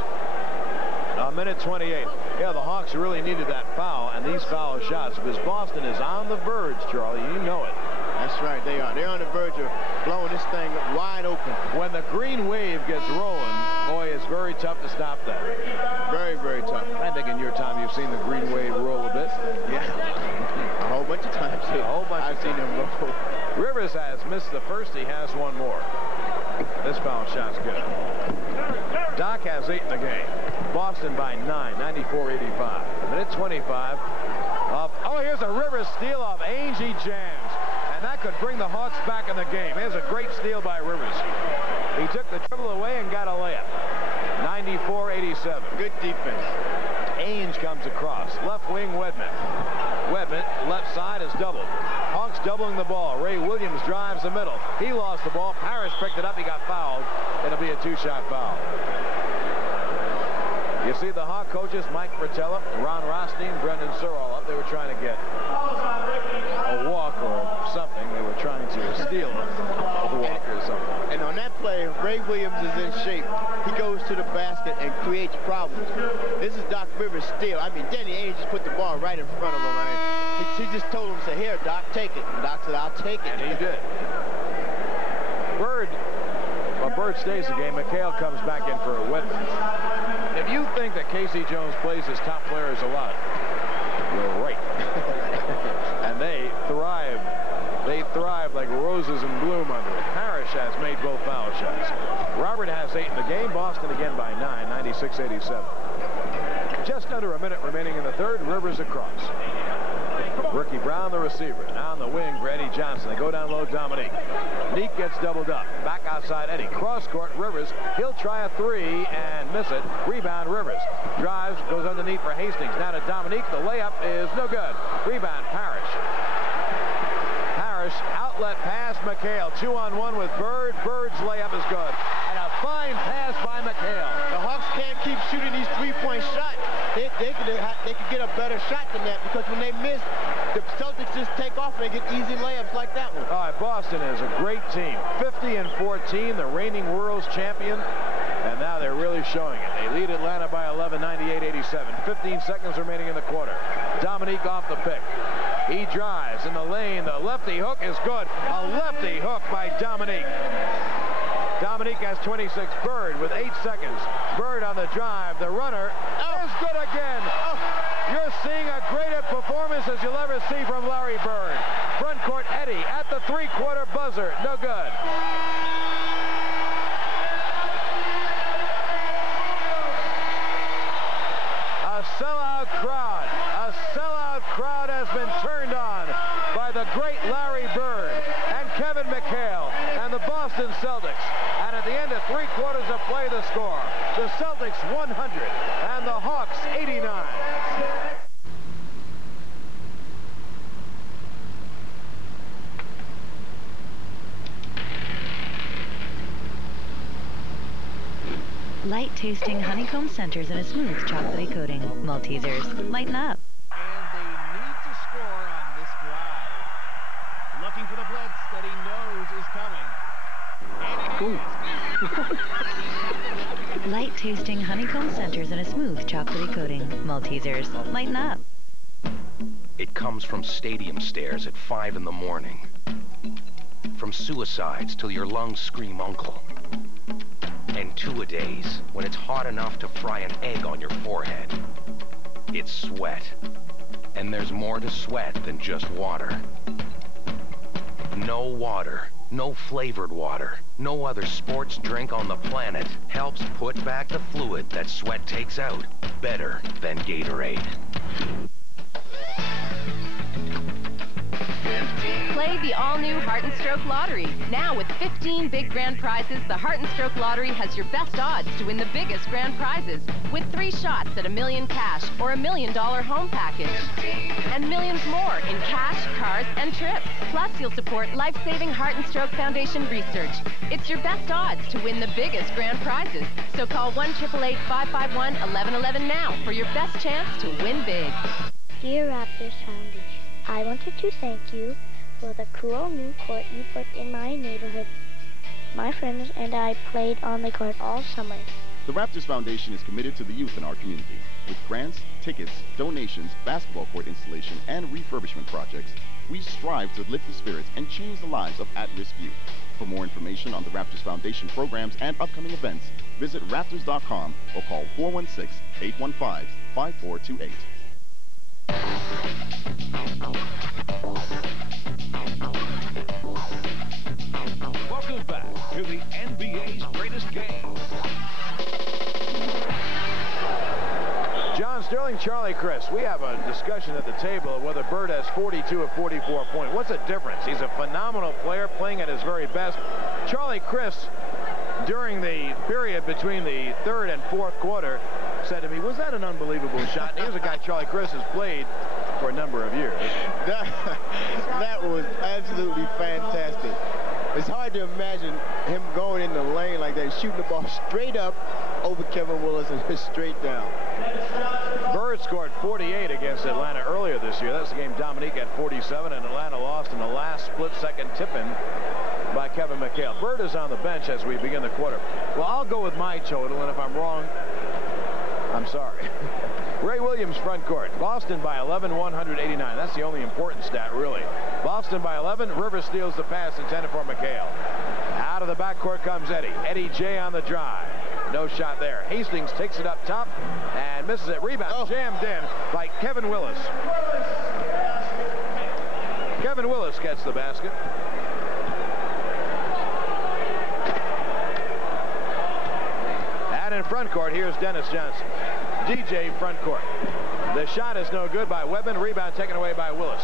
A minute 28. Yeah, the Hawks really needed that foul and these foul shots because Boston is on the verge, Charlie. You know it. That's right, they are. They're on the verge of blowing this thing wide open. When the green wave gets rolling, boy, it's very tough to stop that. Very, very tough. I think in your time you've seen the green wave roll a bit. Yeah. A whole bunch of times. A whole bunch I've seen them roll. Rivers has missed the first. He has one more. This foul shot's good. Doc has 8 in the game. Boston by 9, 94-85. Minute 25. Oh, here's a Rivers steal off Ainge. He jams. And that could bring the Hawks back in the game. Here's a great steal by Rivers. He took the dribble away and got a layup. 94-87. Good defense. Ainge comes across. Left wing, Wedman. Wedman, left side, is doubled. Hawks doubling the ball. Ray Williams drives the middle. He lost the ball. Parrish picked it up. He got fouled. It'll be a two-shot foul. You see the Hawk coaches, Mike Fratello, Ron Rothstein, Brendan Searle up. They were trying to get a walk or something. They were trying to steal a walk or something. And on that play, Ray Williams is in shape. He goes to the basket and creates problems. This is Doc Rivers' steal. I mean, Danny Ainge just put the ball right in front of him. I mean, he just told him, say, here, Doc, take it. And Doc said, I'll take it. And he did. Bird stays the game. McHale comes back in for a Wedman. If you think that Casey Jones plays his top players a lot, you're right. And they thrive. They thrive like roses in bloom under it. Parrish has made both foul shots. Robert has 8 in the game. Boston again by 9, 96-87. Just under a minute remaining in the third. Rivers across. Ricky Brown, the receiver. Now on the wing for Eddie Johnson. They go down low, Dominique. Neek gets doubled up. Back outside Eddie. Cross court, Rivers. He'll try a three and miss it. Rebound, Rivers. Drives, goes underneath for Hastings. Now to Dominique. The layup is no good. Rebound, Parrish. Parrish, outlet pass, McHale. 2-on-1 with Bird. Bird's layup is good. And a fine pass by McHale. The Hawks can't keep shooting these three-point shots. They could get a better shot than that because when they miss, the Celtics just take off and they get easy layups like that one. All right, Boston is a great team. 50-14, the reigning world's champion. And now they're really showing it. They lead Atlanta by 11, 98-87. 15 seconds remaining in the quarter. Dominique off the pick. He drives in the lane. The lefty hook is good. A lefty hook by Dominique. Dominique has 26. Bird with 8 seconds. Bird on the drive. The runner is good again. You're seeing a greater performance as you'll ever see from Larry Bird. Front court Eddie at the three-quarter buzzer. No good. A sellout crowd. A sellout crowd has been turned on by the great Larry Bird and Kevin McHale and the Boston Celtics. And at the end of 3 quarters of play, the score. The Celtics 100 and the Hawks 89. Light-tasting honeycomb centers and a smooth chocolatey coating. Maltesers, lighten up. And they need to score on this drive. Looking for the blitz that he knows is coming. Light-tasting honeycomb centers and a smooth chocolatey coating. Maltesers, lighten up. It comes from stadium stairs at 5 in the morning. From suicides till your lungs scream uncle. and two-a-days when it's hot enough to fry an egg on your forehead. It's sweat. And there's more to sweat than just water. No water, no flavored water, no other sports drink on the planet helps put back the fluid that sweat takes out better than Gatorade. Play the all-new Heart and Stroke Lottery. Now with 15 big grand prizes, the Heart and Stroke Lottery has your best odds to win the biggest grand prizes with 3 shots at $1 million cash or $1 million home package. And millions more in cash, cars, and trips. Plus, you'll support life-saving Heart and Stroke Foundation research. It's your best odds to win the biggest grand prizes. So call 1-888-551-1111 now for your best chance to win big. Dear Raptors Foundation, I wanted to thank you for the cool new court you put in my neighborhood. My friends and I played on the court all summer. The Raptors Foundation is committed to the youth in our community. With grants, tickets, donations, basketball court installation, and refurbishment projects, we strive to lift the spirits and change the lives of at-risk youth. For more information on the Raptors Foundation programs and upcoming events, visit Raptors.com or call 416-815-5428. Welcome back to the NBA's greatest game. John Sterling, Charlie Chris. We have a discussion at the table of whether Bird has 42 or 44 points. What's the difference? He's a phenomenal player playing at his very best. Charlie Chris, during the period between the third and fourth quarter, said to me, was that an unbelievable shot? And here's a guy Charlie Chris has played for a number of years. That was absolutely fantastic. It's hard to imagine him going in the lane like that, shooting the ball straight up over Kevin Willis and straight down. Bird scored 48 against Atlanta earlier this year. That's the game Dominique had 47, and Atlanta lost in the last split-second tip-in by Kevin McHale. Bird is on the bench as we begin the quarter. Well, I'll go with my total, and if I'm wrong, I'm sorry. Ray Williams front court. Boston by 11, 189. That's the only important stat, really. Boston by 11. Rivers steals the pass intended for McHale. Out of the backcourt comes Eddie. Eddie J on the drive. No shot there. Hastings takes it up top and misses it. Rebound jammed in by Kevin Willis. Kevin Willis gets the basket. And in front court, here's Dennis Johnson. DJ front court. The shot is no good by Webben. Rebound taken away by Willis.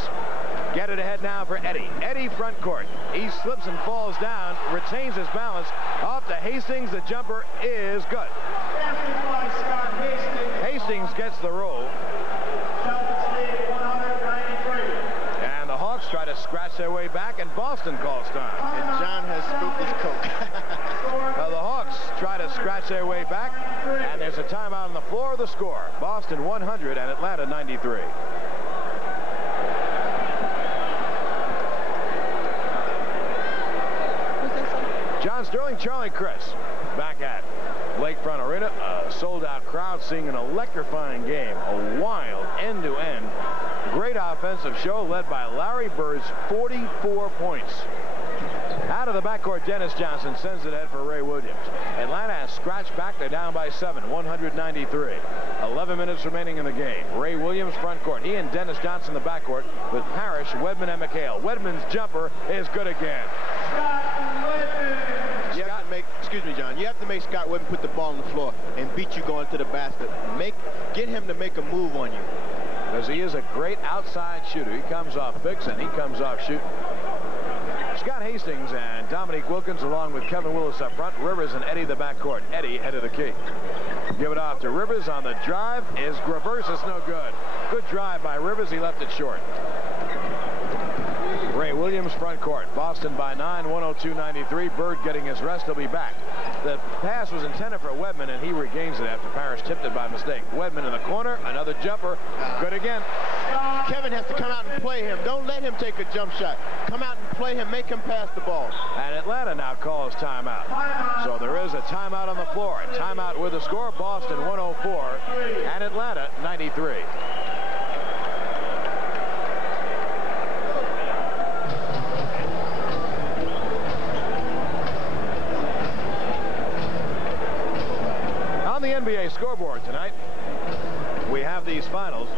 Get it ahead now for Eddie. Eddie front court. He slips and falls down, retains his balance. Off to Hastings. The jumper is good. Hastings gets the roll. And the Hawks try to scratch their way back, and Boston calls time. And John has scooped his coke. Well, the Hawks try to scratch their way back, and there's a timeout on the floor of the score. Boston 100 and Atlanta 93. John Sterling, Charlie Chris, back at Lakefront Arena. A sold-out crowd seeing an electrifying game. A wild end-to-end. Great offensive show led by Larry Bird's 44 points. Out of the backcourt, Dennis Johnson sends it ahead for Ray Williams. Atlanta has scratched back. They're down by 7, 193. 11 minutes remaining in the game. Ray Williams front court. He and Dennis Johnson in the backcourt with Parrish, Wedman, and McHale. Wedman's jumper is good again. Excuse me, John. You have to make Scott Webben put the ball on the floor and beat you going to the basket. Get him to make a move on you. Because he is a great outside shooter. He comes off picks and he comes off shooting. Scott Hastings and Dominique Wilkins along with Kevin Willis up front. Rivers and Eddie the backcourt. Eddie head of the key. Give it off to Rivers on the drive. Is reverse. It's no good. Good drive by Rivers. He left it short. Ray Williams front court. Boston by 9, 102-93. Bird getting his rest. He'll be back. The pass was intended for Wedman, and he regains it after Parrish tipped it by mistake. Wedman in the corner. Another jumper. Good again. Kevin has to come out and play him. Don't let him take a jump shot. Come out and play him. Make him pass the ball. And Atlanta now calls timeout. So there is a timeout on the floor. A timeout with a score. Boston 104 and Atlanta 93. NBA scoreboard tonight, we have these finals.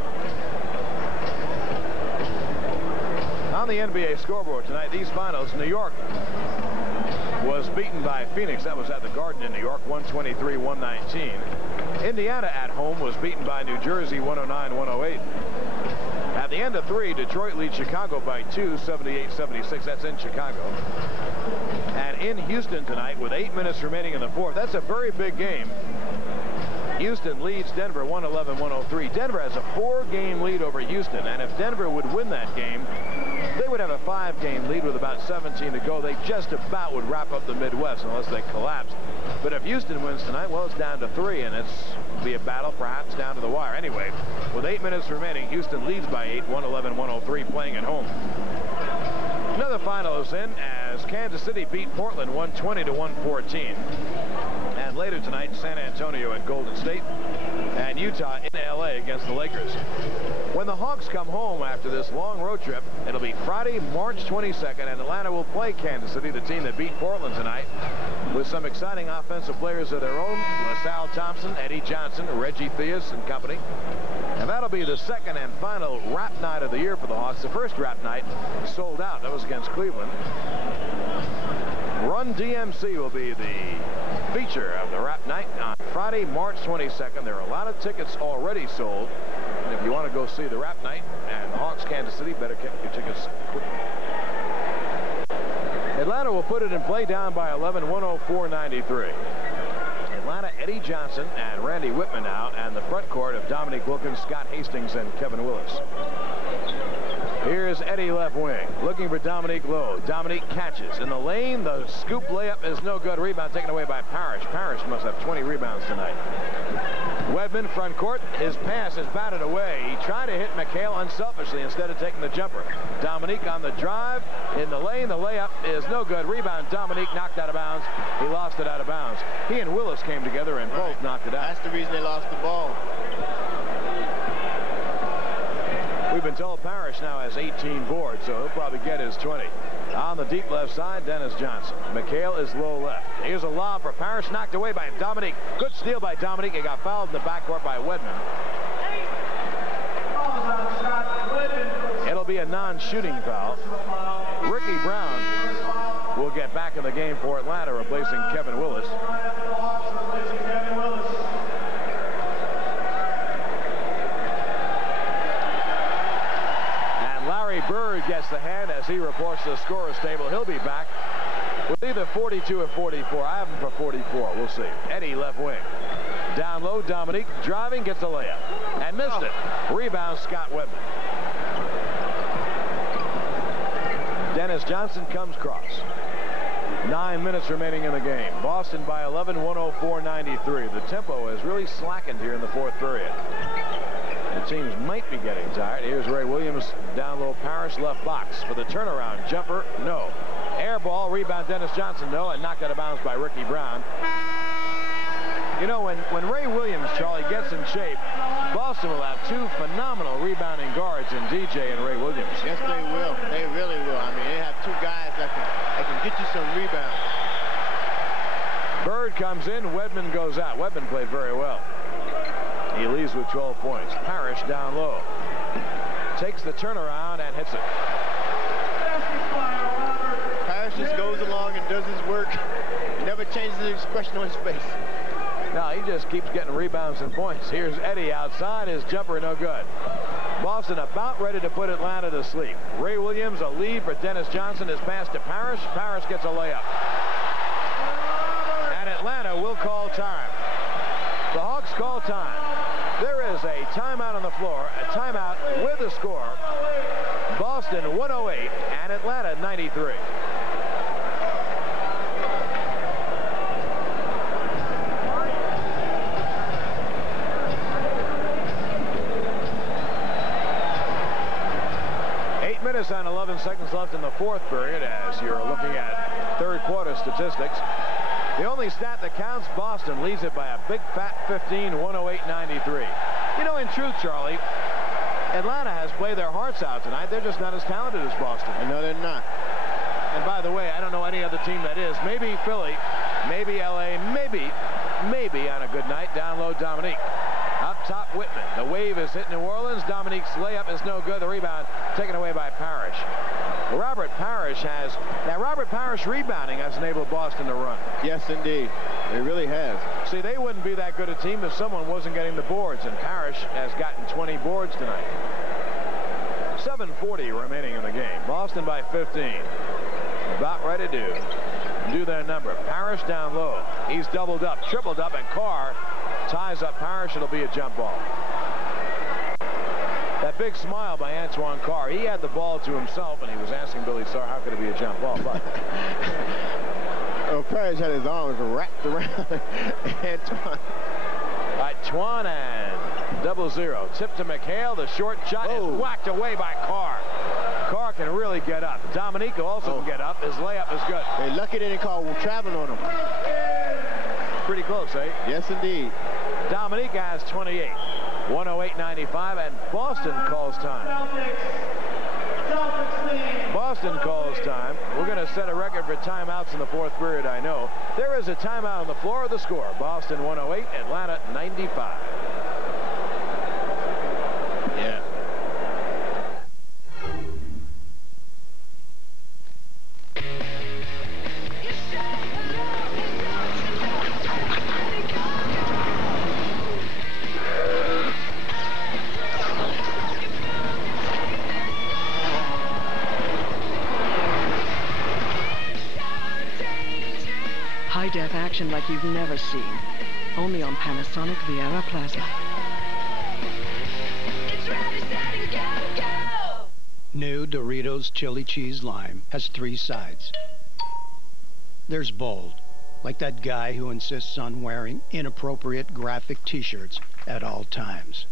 On the NBA scoreboard tonight, these finals, New York was beaten by Phoenix. That was at the Garden in New York, 123-119. Indiana at home was beaten by New Jersey, 109-108. At the end of 3, Detroit leads Chicago by 2, 78-76. That's in Chicago. And in Houston tonight, with 8 minutes remaining in the 4th, that's a very big game. Houston leads Denver 111-103. Denver has a 4-game lead over Houston, and if Denver would win that game, they would have a 5-game lead with about 17 to go. They just about would wrap up the Midwest unless they collapsed. But if Houston wins tonight, well, it's down to 3, and it's be a battle perhaps down to the wire. Anyway, with 8 minutes remaining, Houston leads by 8, 111-103, playing at home. Another final is in as Kansas City beat Portland 120-114. And later tonight, San Antonio at Golden State and Utah in LA against the Lakers. When the Hawks come home after this long road trip, it'll be Friday, March 22nd, and Atlanta will play Kansas City, the team that beat Portland tonight, with some exciting offensive players of their own, LaSalle Thompson, Eddie Johnson, Reggie Theus and company. And that'll be the second and final rap night of the year for the Hawks. The first rap night sold out. That was against Cleveland. Run DMC will be the feature of the rap night on Friday, March 22nd. There are a lot of tickets already sold. And if you want to go see the rap night and the Hawks Kansas City, better get your tickets quick. Atlanta will put it in play down by 11, 104-93. Atlanta, Eddie Johnson and Randy Whitman now, and the front court of Dominique Wilkins, Scott Hastings, and Kevin Willis. Here's Eddie left wing, looking for Dominique low. Dominique catches in the lane. The scoop layup is no good. Rebound taken away by Parrish. Parrish must have 20 rebounds tonight. Wedman front court. His pass is batted away. He tried to hit McHale unselfishly instead of taking the jumper. Dominique on the drive in the lane. The layup is no good. Rebound. Dominique knocked out of bounds. He lost it out of bounds. He and Willis came together and both knocked it out. That's the reason they lost the ball. We've been told Parrish now has 18 boards, so he'll probably get his 20. On the deep left side, Dennis Johnson. McHale is low left. Here's a lob for Parrish, knocked away by Dominique. Good steal by Dominique. He got fouled in the backcourt by Wedman. It'll be a non-shooting foul. Ricky Brown will get back in the game for Atlanta, replacing Kevin Willis. Bird gets the hand as he reports to the scorer's table. He'll be back with either 42 or 44. I have him for 44. We'll see. Eddie left wing. Down low, Dominique driving, gets a layup. And missed it. Rebound, Scott Wedman. Dennis Johnson comes cross. 9 minutes remaining in the game. Boston by 11, 104-93. The tempo has really slackened here in the 4th period. The teams might be getting tired. Here's Ray Williams down low. Parrish left box for the turnaround jumper. No. Air ball. Rebound Dennis Johnson. No. And knocked out of bounds by Ricky Brown. You know, when Ray Williams, Charlie, gets in shape, Boston will have 2 phenomenal rebounding guards in DJ and Ray Williams. Yes, they will. They really will. I mean, they have 2 guys that can get you some rebounds. Bird comes in. Wedman goes out. Wedman played very well. He leaves with 12 points. Parrish down low. Takes the turnaround and hits it. Parrish just goes along and does his work. He never changes his expression on his face. No, he just keeps getting rebounds and points. Here's Eddie outside. His jumper no good. Boston about ready to put Atlanta to sleep. Ray Williams, a lead for Dennis Johnson. His pass to Parrish. Parrish gets a layup. And Atlanta will call time. The Hawks call time. There is a timeout on the floor, a timeout with a score. Boston 108 and Atlanta 93. And 11 seconds left in the 4th period as you're looking at 3rd quarter statistics. The only stat that counts, Boston leads it by a big fat 15, 108-93. You know, in truth, Charlie, Atlanta has played their hearts out tonight. They're just not as talented as Boston. No, they're not. And by the way, I don't know any other team that is. Maybe Philly, maybe LA, maybe maybe on a good night. Down low, Dominique. Up top, Whitman. The wave is hit New Orleans. Dominique's layup is no good. The rebound taken away by Parrish. Robert Parrish rebounding has enabled Boston to run. Yes, indeed. It really has. See, they wouldn't be that good a team if someone wasn't getting the boards, and Parrish has gotten 20 boards tonight. 7:40 remaining in the game. Boston by 15. About ready to do their number. Parrish down low. He's doubled up, tripled up, and Carr ties up Parrish. It'll be a jump ball. That big smile by Antoine Carr. He had the ball to himself, and he was asking Billy Sarr, how could it be a jump ball? But well, Parrish had his arms wrapped around Antoine. All right, Twan and 0-0. Tip to McHale. The short shot is whacked away by Carr. Carr can really get up. Dominique also can get up. His layup is good. They lucky they didn't call traveling on him. Pretty close, eh? Yes, indeed. Dominique has 28. 108.95, and Boston calls time. Boston calls time. We're going to set a record for timeouts in the fourth period, I know. There is a timeout on the floor of the score. Boston 108, Atlanta 95. Yeah. High-def action like you've never seen. Only on Panasonic Viera Plasma. New Doritos Chili Cheese Lime has 3 sides. There's bold, like that guy who insists on wearing inappropriate graphic t-shirts at all times.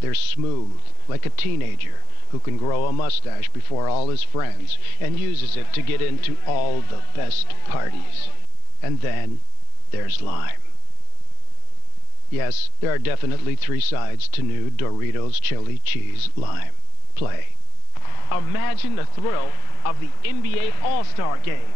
There's smooth, like a teenager who can grow a mustache before all his friends and uses it to get into all the best parties. And then there's lime. Yes, there are definitely 3 sides to new Doritos Chili Cheese Lime. Play. Imagine the thrill of the NBA All-Star Game.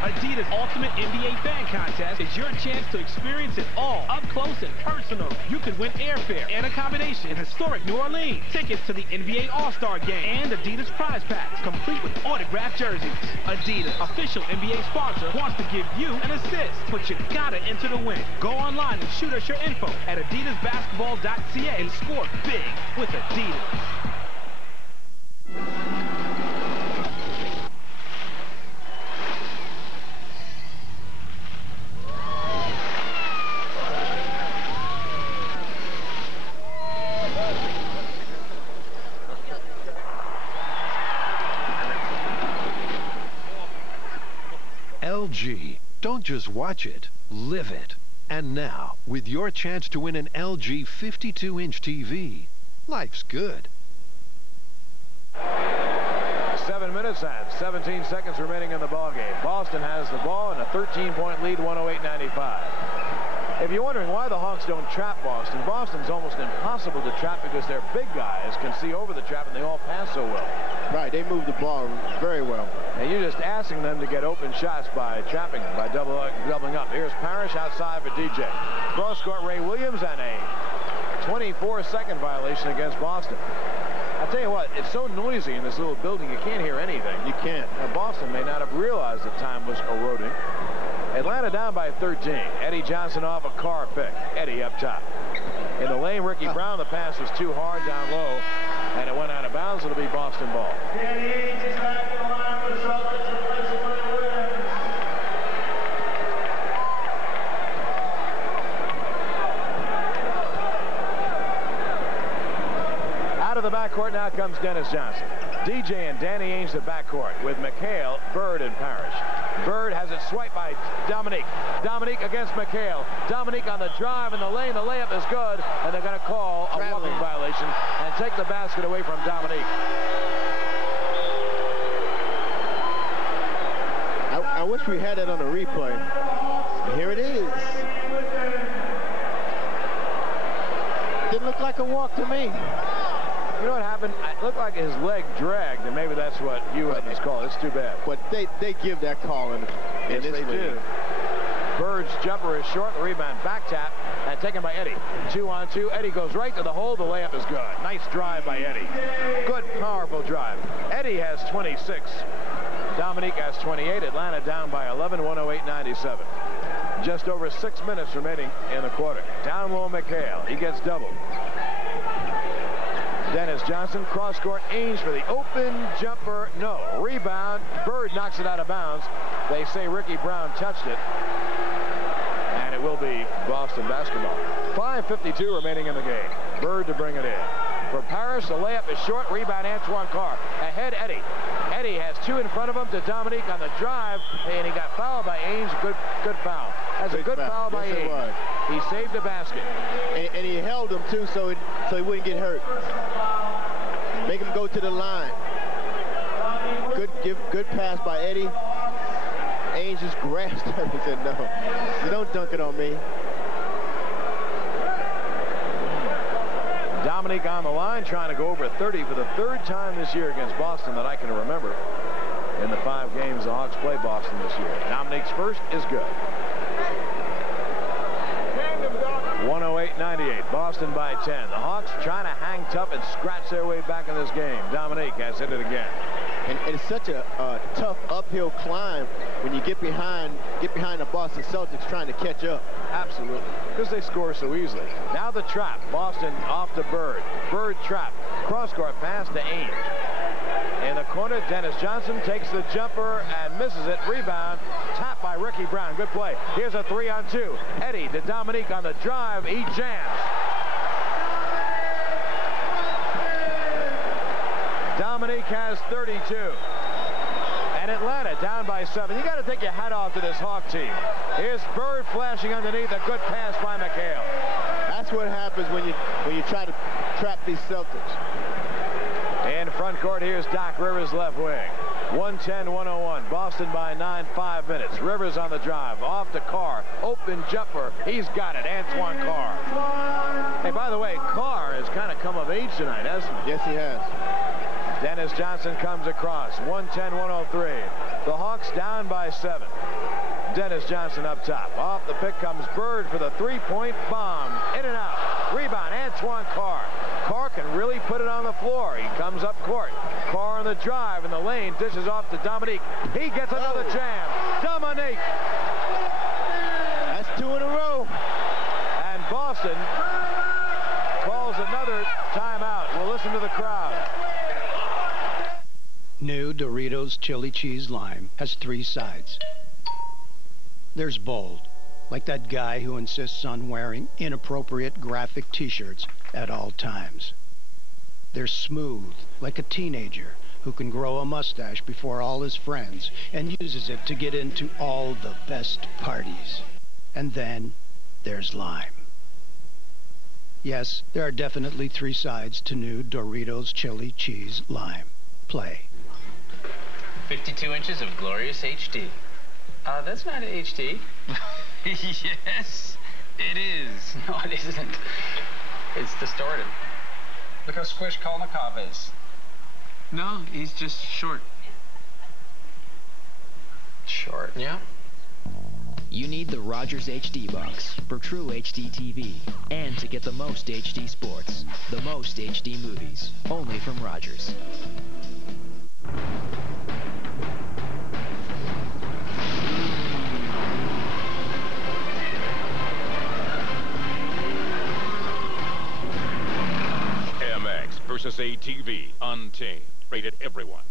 Adidas Ultimate NBA Fan Contest is your chance to experience it all up close and personal. You could win airfare and accommodation in historic New Orleans, tickets to the NBA All-Star Game, and Adidas prize packs, complete with autographed jerseys. Adidas, official NBA sponsor, wants to give you an assist, but you gotta enter to win. Go online and shoot us your info at adidasbasketball.ca and score big with Adidas. LG. Don't just watch it, live it. And now, with your chance to win an LG 52-inch TV, life's good. 7 minutes and 17 seconds remaining in the ballgame. Boston has the ball in a 13-point lead, 108-95. If you're wondering why the Hawks don't trap Boston, Boston's almost impossible to trap because their big guys can see over the trap and they all pass so well. Right, they move the ball very well. And you're just asking them to get open shots by trapping them, by doubling up. Here's Parrish outside for DJ. Cross-court Ray Williams and a 24-second violation against Boston. I'll tell you what, it's so noisy in this little building you can't hear anything. You can't. Now, Boston may not have realized that time was eroding. Atlanta down by 13. Eddie Johnson off a Carr pick. Eddie up top. In the lane, Ricky Brown, the pass was too hard down low, and it went out of bounds. It'll be Boston ball. Danny Ainge is back in the line for the Celtics, replacing William Williams. Out of the backcourt now comes Dennis Johnson. DJ and Danny Ainge the backcourt with McHale, Bird, and Parrish. Bird has it swiped by Dominique. Dominique against McHale. Dominique on the drive in the lane. The layup is good, and they're going to call a walking violation and take the basket away from Dominique. I wish we had it on the replay. Here it is. Didn't look like a walk to me. You know what happened? It looked like his leg dragged, and maybe that's what you had this call. It's too bad. But they give that call in yes, this they league. do. Bird's jumper is short. The rebound back tap and taken by Eddie. 2-on-2. Eddie goes right to the hole. The layup is good. Nice drive by Eddie. Good, powerful drive. Eddie has 26. Dominique has 28. Atlanta down by 11, 108-97. Just over 6 minutes remaining in the quarter. Down low, McHale. He gets doubled. Dennis Johnson, cross court, Ainge for the open jumper. No. Rebound. Bird knocks it out of bounds. They say Ricky Brown touched it. And it will be Boston basketball. 5:52 remaining in the game. Bird to bring it in. For Paris, the layup is short. Rebound, Antoine Carr. Ahead, Eddie. Eddie has 2 in front of him to Dominique on the drive, and he got fouled by Ainge. Good foul. That's a good foul by Ainge. He saved the basket. And he held him, too, so he wouldn't get hurt. Make him go to the line. Good pass by Eddie. Ainge just grasped him and said, no, you don't dunk it on me. Dominique on the line, trying to go over 30 for the 3rd time this year against Boston that I can remember in the 5 games the Hawks play Boston this year. Dominique's first is good. 108-98. Boston by 10. The Hawks trying to hang tough and scratch their way back in this game. Dominique has hit it again. And it's such a tough uphill climb when you get behind the Boston Celtics trying to catch up. Absolutely. Because they score so easily. Now the trap. Boston off to Bird. Bird trap. Cross-court pass to Ainge. In the corner, Dennis Johnson takes the jumper and misses it. Rebound. Tap by Ricky Brown. Good play. Here's a 3-on-2. Eddie to Dominique on the drive. He jams. Dominique has 32. And Atlanta down by 7. You got to take your hat off to this Hawk team. Here's Bird flashing underneath. A good pass by McHale. That's what happens when you try to trap these Celtics. In front court, here's Doc Rivers left wing. 110-101. Boston by 9, 5 minutes. Rivers on the drive. Off to Carr. Open jumper. He's got it. Antoine Carr. Hey, by the way, Carr has kind of come of age tonight, hasn't he? Yes, he has. Dennis Johnson comes across. 110-103. The Hawks down by 7. Dennis Johnson up top. Off the pick comes Bird for the 3-point bomb. In and out. Rebound, Antoine Carr. Carr can really put it on the floor. He comes up court. Carr on the drive in the lane. Dishes off to Dominique. He gets another jam. Dominique. That's 2 in a row. And Boston calls another timeout. We'll listen to the crowd. New Doritos Chili Cheese Lime has 3 sides. There's bold, like that guy who insists on wearing inappropriate graphic t-shirts at all times. There's smooth, like a teenager who can grow a mustache before all his friends and uses it to get into all the best parties. And then there's lime. Yes, there are definitely 3 sides to new Doritos Chili Cheese Lime. Play. 52 inches of glorious HD. That's not HD. Yes, it is. No, it isn't. It's distorted. Look how squish Kolnikov is. No, he's just short. Short? Yeah. You need the Rogers HD box for true HD TV and to get the most HD sports, the most HD movies, only from Rogers. Versus ATV, Untamed, rated everyone.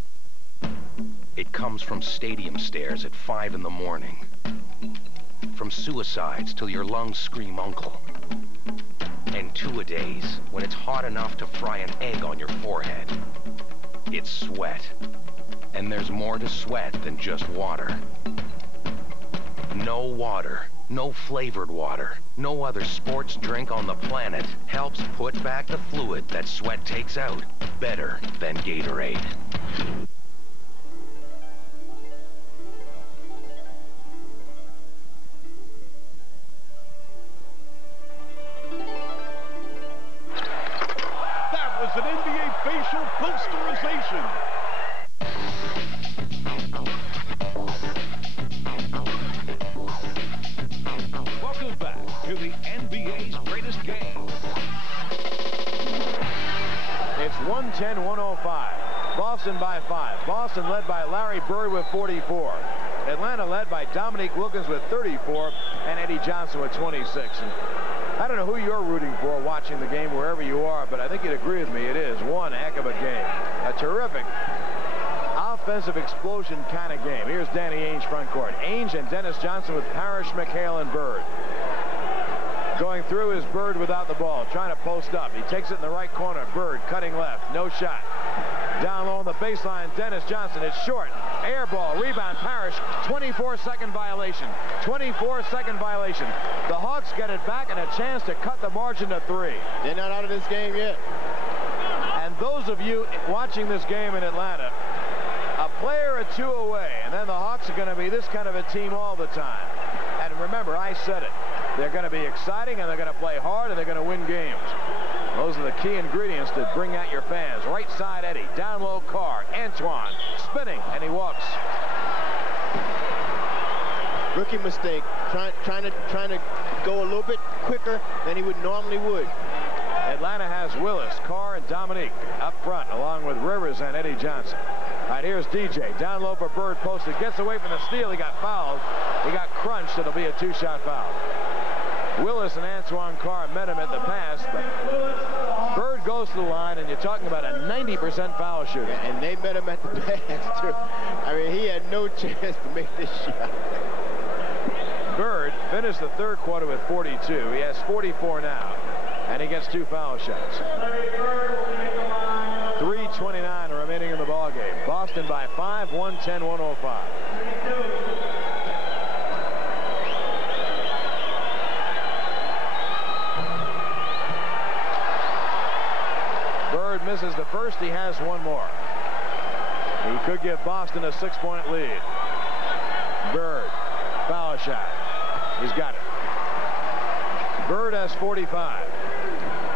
It comes from stadium stairs at 5 in the morning. From suicides till your lungs scream uncle. And two-a-days when it's hot enough to fry an egg on your forehead. It's sweat. And there's more to sweat than just water. No water. No flavored water, no other sports drink on the planet helps put back the fluid that sweat takes out better than Gatorade. That was an NBA facial posterization. 110-105. Boston by 5. Boston led by Larry Bird with 44. Atlanta led by Dominique Wilkins with 34 and Eddie Johnson with 26. And I don't know who you're rooting for watching the game wherever you are, but I think you'd agree with me. It is one heck of a game. A terrific offensive explosion kind of game. Here's Danny Ainge front court. Ainge and Dennis Johnson with Parrish, McHale, and Bird. Going through is Bird without the ball, trying to post up. He takes it in the right corner. Bird cutting left. No shot. Down low on the baseline, Dennis Johnson. It's short. Air ball. Rebound. Parrish. 24-second violation. 24-second violation. The Hawks get it back and a chance to cut the margin to 3. They're not out of this game yet. And those of you watching this game in Atlanta, a player or two away, and then the Hawks are going to be this kind of a team all the time. And remember, I said it. They're going to be exciting, and they're going to play hard, and they're going to win games. Those are the key ingredients to bring out your fans. Right side, Eddie. Down low, Carr. Antoine spinning, and he walks. Rookie mistake. Trying to go a little bit quicker than he would normally would. Atlanta has Willis, Carr, and Dominique up front, along with Rivers and Eddie Johnson. All right, here's DJ. Down low for Bird, posted. Gets away from the steal. He got fouled. He got crunched. It'll be a 2-shot foul. Willis and Antoine Carr met him at the pass, but Bird goes to the line, and you're talking about a 90% foul shooter. Yeah, and they met him at the pass, too. I mean, he had no chance to make this shot. Bird finished the third quarter with 42. He has 44 now, and he gets 2 foul shots. 3:29 remaining in the ball game. Boston by 5, 110-105. Bird misses the first. He has one more. He could give Boston a 6-point lead. Bird, foul shot. He's got it. Bird has 45.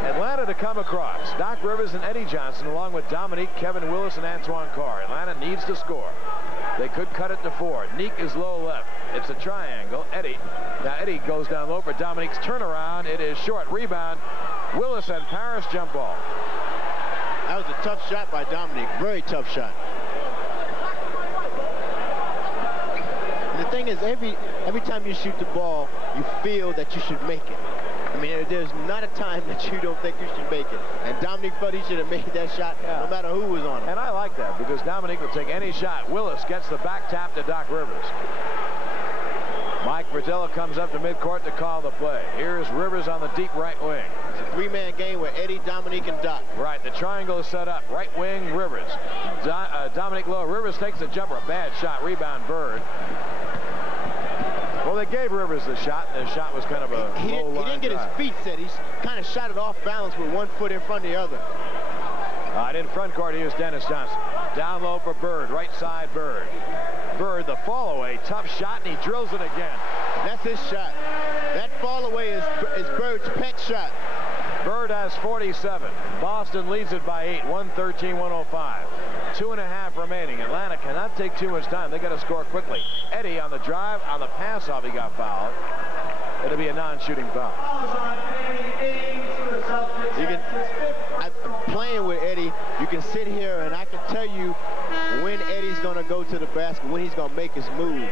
Atlanta to come across. Doc Rivers and Eddie Johnson, along with Dominique, Kevin Willis, and Antoine Carr. Atlanta needs to score. They could cut it to 4. Neek is low left. It's a triangle. Now Eddie goes down low for Dominique's turnaround. It is short. Rebound. Willis and Parrish jump ball. That was a tough shot by Dominique. Very tough shot. And the thing is, every time you shoot the ball, you feel that you should make it. I mean, there's not a time that you don't think you should make it. And Dominique felt he should have made that shot no matter who was on him. And I like that because Dominique will take any shot. Willis gets the back tap to Doc Rivers. Mike Fratello comes up to midcourt to call the play. Here's Rivers on the deep right wing. It's a 3-man game with Eddie, Dominique, and Doc. Right, the triangle is set up. Right wing, Rivers. Dominique low. Rivers takes the jumper. A bad shot. Rebound, Bird. Well, they gave Rivers the shot, and the shot was kind of a low line. He didn't get his feet set. He's kind of shot it off balance with one foot in front of the other. In front court, here's Dennis Johnson. Down low for Bird. Right side, Bird. Bird, the fall away. Tough shot, and he drills it again. That's his shot. That fall away is Bird's pet shot. Bird has 47. Boston leads it by 8. 113-105. 2.5 remaining. Atlanta cannot take too much time. They got to score quickly. Eddie on the drive, on the pass off, he got fouled. It'll be a non-shooting foul. Playing with Eddie, you can sit here and I can tell you when Eddie's going to go to the basket, when he's going to make his move.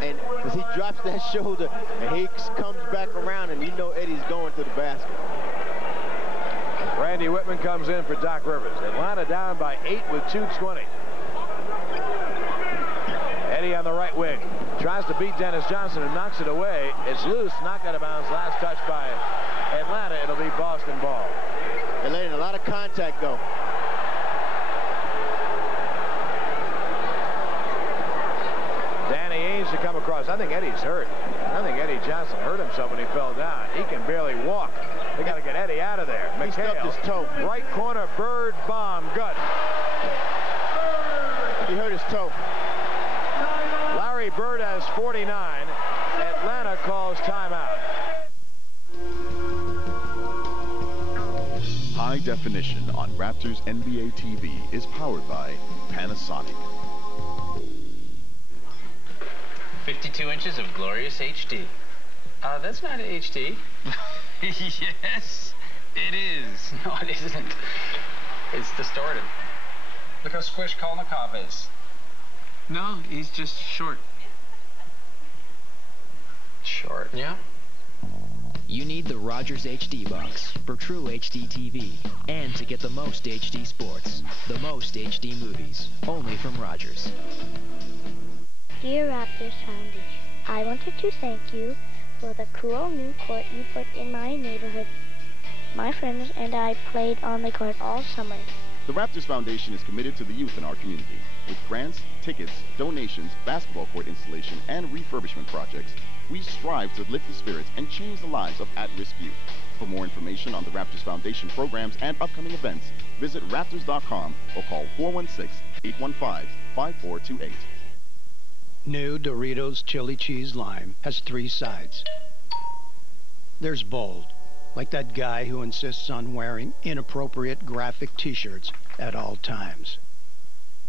And because he drops that shoulder and he comes back around and you know Eddie's going to the basket. Randy Whitman comes in for Doc Rivers. Atlanta down by 8 with 2:20. Eddie on the right wing. Tries to beat Dennis Johnson and knocks it away. It's loose. Knocked out of bounds. Last touch by Atlanta. It'll be Boston ball. They're letting a lot of contact go. Danny Ainge to come across. I think Eddie's hurt. I think Eddie Johnson hurt himself when he fell down. He can barely walk. They got to get Eddie out of there. He stubbed his toe. Right corner, Bird, bomb, good. He hurt his toe. Larry Bird has 49. Atlanta calls timeout. High definition on Raptors NBA TV is powered by Panasonic. 52 inches of glorious HD. That's not HD. Yes, it is. No, it isn't. It's distorted. Look how squish Kalnikov is. No, he's just short. Short? Yeah. You need the Rogers HD box for true HD TV and to get the most HD sports, the most HD movies, only from Rogers. Dear Raptors Foundation, I wanted to thank you for the cool new court you put in my neighborhood. My friends and I played on the court all summer. The Raptors Foundation is committed to the youth in our community. With grants, tickets, donations, basketball court installation, and refurbishment projects, we strive to lift the spirits and change the lives of at-risk youth. For more information on the Raptors Foundation programs and upcoming events, visit Raptors.com or call 416-815-5428. New Doritos Chili Cheese Lime has 3 sides. There's bold, like that guy who insists on wearing inappropriate graphic t-shirts at all times.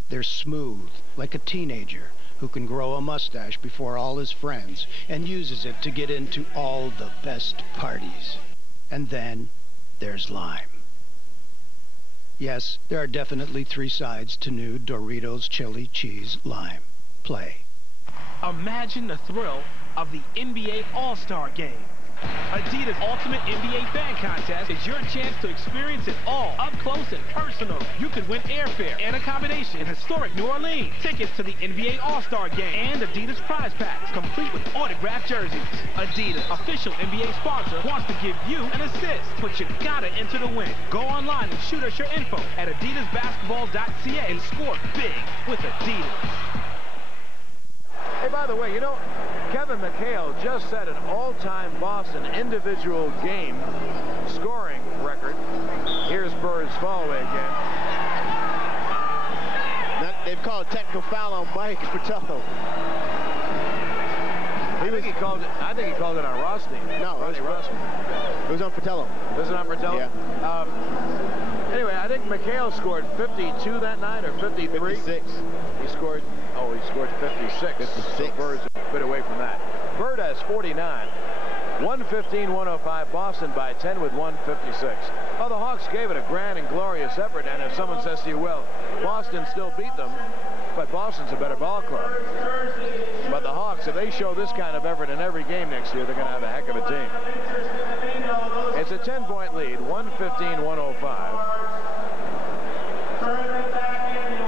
There's smooth, like a teenager who can grow a mustache before all his friends and uses it to get into all the best parties. And then there's lime. Yes, there are definitely 3 sides to new Doritos Chili Cheese Lime. Play. Imagine the thrill of the NBA All-Star Game. Adidas Ultimate NBA Fan Contest is your chance to experience it all up close and personal. You could win airfare and accommodation in historic New Orleans, tickets to the NBA All-Star Game, and Adidas prize packs, complete with autographed jerseys. Adidas, official NBA sponsor, wants to give you an assist, but you gotta enter to win. Go online and shoot us your info at adidasbasketball.ca and score big with Adidas. Hey, by the way, you know, Kevin McHale just set an all-time Boston individual game scoring record. Here's Bird's follow-away again. They've called a technical foul on Mike Fratello. I think he called it on Rothstein. No, Ronnie Rothstein. It was on Fratello. Was it on Fratello? Yeah. Anyway, I think McHale scored 52 that night, or 53. 56. He scored 56. 56. So Bird's a bit away from that. Bird has 49. 115-105. Boston by 10 with 156. Well, the Hawks gave it a grand and glorious effort, and if someone says to you, well, Boston still beat them, but Boston's a better ball club. But the Hawks, if they show this kind of effort in every game next year, they're going to have a heck of a team. It's a 10-point lead, 115-105.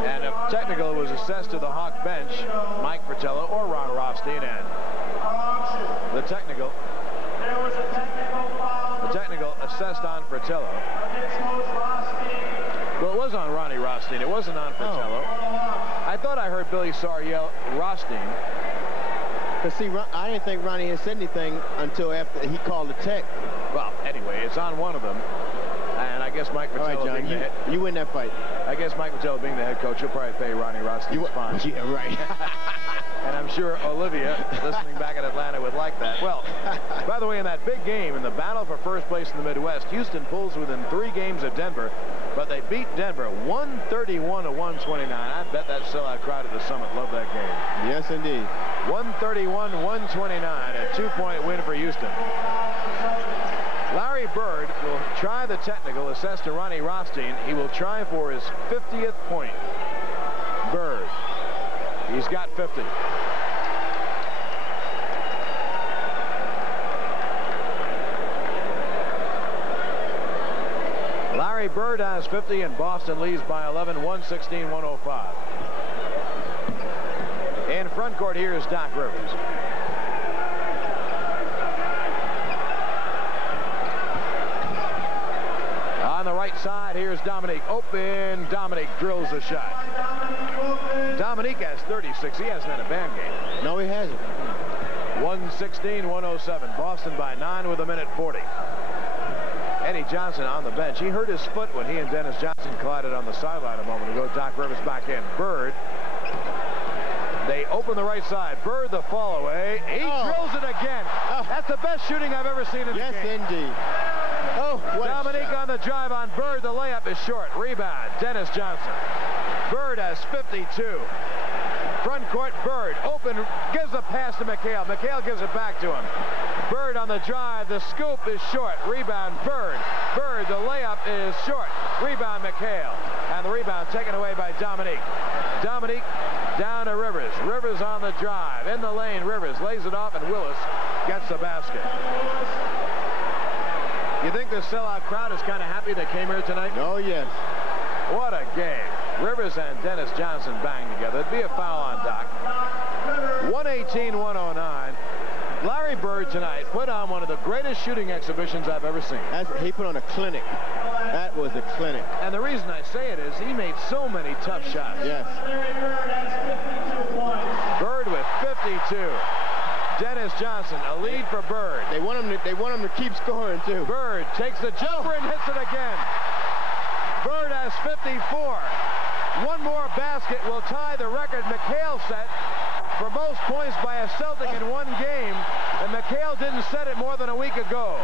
And a technical was assessed to the Hawk bench, Mike Fratello or Ron Rothstein, and the technical assessed on Fratello. Well, it was on Ronnie Rothstein. It wasn't on Fratello. I thought I heard Billy Sarr yell Rothstein. But see, I didn't think Ronnie had said anything until after he called the tech. Well, anyway, it's on one of them. And I guess Mike Fratello, all right, John, you win that fight. I guess Mike Fratello being the head coach, he'll probably pay Ronnie Rothstein's fine. Yeah, right. And I'm sure Olivia, listening back in Atlanta, would like that. Well, by the way, in that big game, in the battle for first place in the Midwest, Houston pulls within 3 games of Denver, but they beat Denver 131-129. I bet that sellout crowd at the Summit loved that game. Yes, indeed. 131-129, a 2-point win for Houston. Larry Bird will try the technical assessed to Ronnie Rothstein. He will try for his 50th point. Bird. He's got 50. Larry Bird has 50, and Boston leads by 11, 116-105. In front court, here is Doc Rivers. On the right side, here's Dominique. Open. Dominique drills a shot. Dominique has 36. He hasn't had a bad game. No, he hasn't. 116-107. Boston by 9 with 1:40. Eddie Johnson on the bench. He hurt his foot when he and Dennis Johnson collided on the sideline a moment ago. Doc Rivers back in. Bird. They open the right side. Bird the fall away. He drills it again. That's the best shooting I've ever seen in the game. Yes, indeed. Oh, what Dominique on the drive on Bird. The layup is short. Rebound. Dennis Johnson. Bird has 52. Front court, Bird. Open, gives a pass to McHale. McHale gives it back to him. Bird on the drive. The scoop is short. Rebound, Bird. Bird, the layup is short. Rebound, McHale. And the rebound taken away by Dominique. Dominique down to Rivers. Rivers on the drive. In the lane, Rivers lays it off, and Willis gets the basket. You think the sellout crowd is kind of happy they came here tonight? Oh, yes. What a game. Rivers and Dennis Johnson banged together. It'd be a foul on Doc. 118-109. Larry Bird tonight put on one of the greatest shooting exhibitions I've ever seen. He put on a clinic. That was a clinic. And the reason I say it is he made so many tough shots. Yes. Bird with 52. Dennis Johnson, a lead for Bird. They want him to keep scoring too. Bird takes the jumper and hits it again. Bird has 54. One more basket will tie the record McHale set for most points by a Celtic in one game, and McHale didn't set it more than a week ago.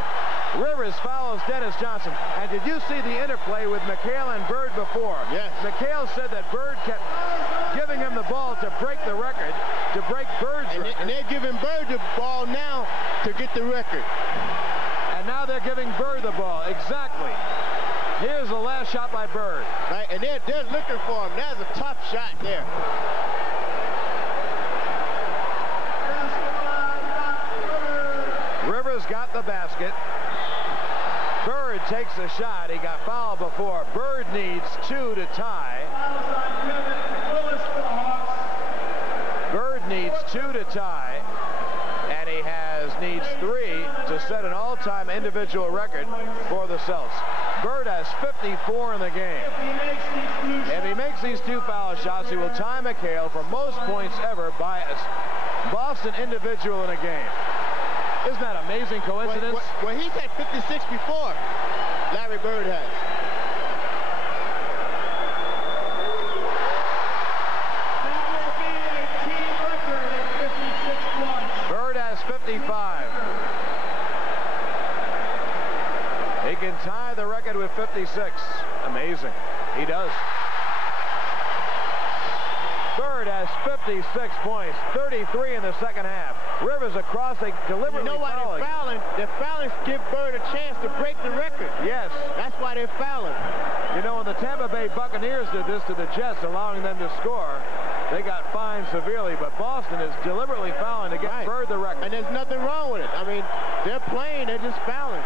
Rivers follows Dennis Johnson. And did you see the interplay with McHale and Bird before? Yes. McHale said that Bird kept giving him the ball to break the record, to break Bird's record. And they're giving Bird the ball now to get the record. And now they're giving Bird the ball. Exactly. Here's the last shot by Bird. Right, and they're looking for him. That's a tough shot there. Rivers got the basket. Bird takes the shot. He got fouled before. Bird needs 2 to tie. Bird needs 2 to tie. And he needs 3 to set an all-time individual record for the Celts. Bird has 54 in the game. If he makes these 2 foul shots, he will tie McHale for most points ever by a Boston individual in a game. Isn't that an amazing coincidence? Well, he's had 56 before. Larry Bird has. Bird has 55. He can tie the record with 56. Amazing. He does. Bird has 56 points, 33 in the second half. Rivers across, they deliberately You know why they're fouling? They're fouling to give Bird a chance to break the record. Yes. That's why they're fouling. You know, when the Tampa Bay Buccaneers did this to the Jets, allowing them to score, they got fined severely, but Boston is deliberately fouling to get Bird the record. And there's nothing wrong with it. I mean, they're playing, they're just fouling.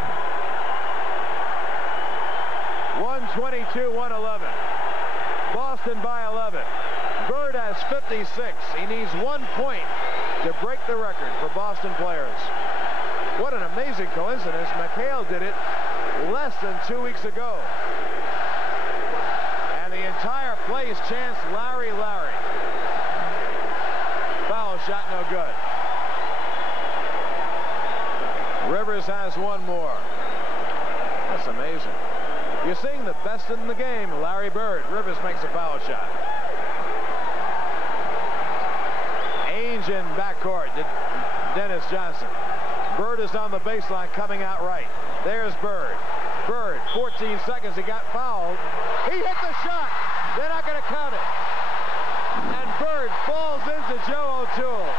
122-111. Boston by 11. Bird has 56. He needs 1 point to break the record for Boston players. What an amazing coincidence. McHale did it less than 2 weeks ago. And the entire place chants Larry, Larry. Foul shot, no good. Rivers has 1 more. That's amazing. You're seeing the best in the game, Larry Bird. Rivers makes a foul shot. Ainge in backcourt. Dennis Johnson. Bird is on the baseline coming out right. There's Bird. Bird, 14 seconds. He got fouled. He hit the shot. They're not going to count it. And Bird falls into Joe O'Toole.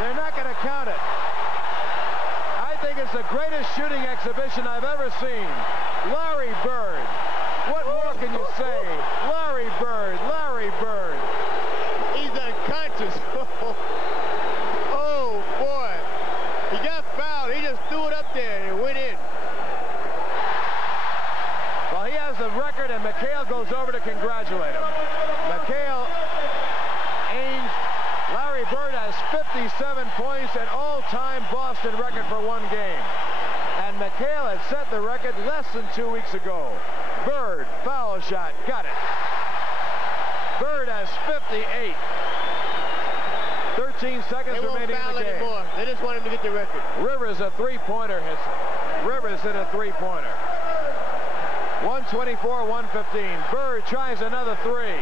They're not going to count it. I think it's the greatest shooting exhibition I've ever seen. Larry Bird. What more can you say? Larry Bird. Larry Bird. He's unconscious. Oh, boy. He got fouled. He just threw it up there and it went in. Well, he has the record, and McHale goes over to congratulate him. McHale, Ainge, Larry Bird has 57 points, an all-time Boston record for one game. And McHale had set the record less than 2 weeks ago. Bird, foul shot, got it. Bird has 58. 13 seconds remaining in the game. Anymore. They just want him to get the record. Rivers, a three-pointer hits it. Rivers hit a three-pointer. 124-115. Bird tries another three.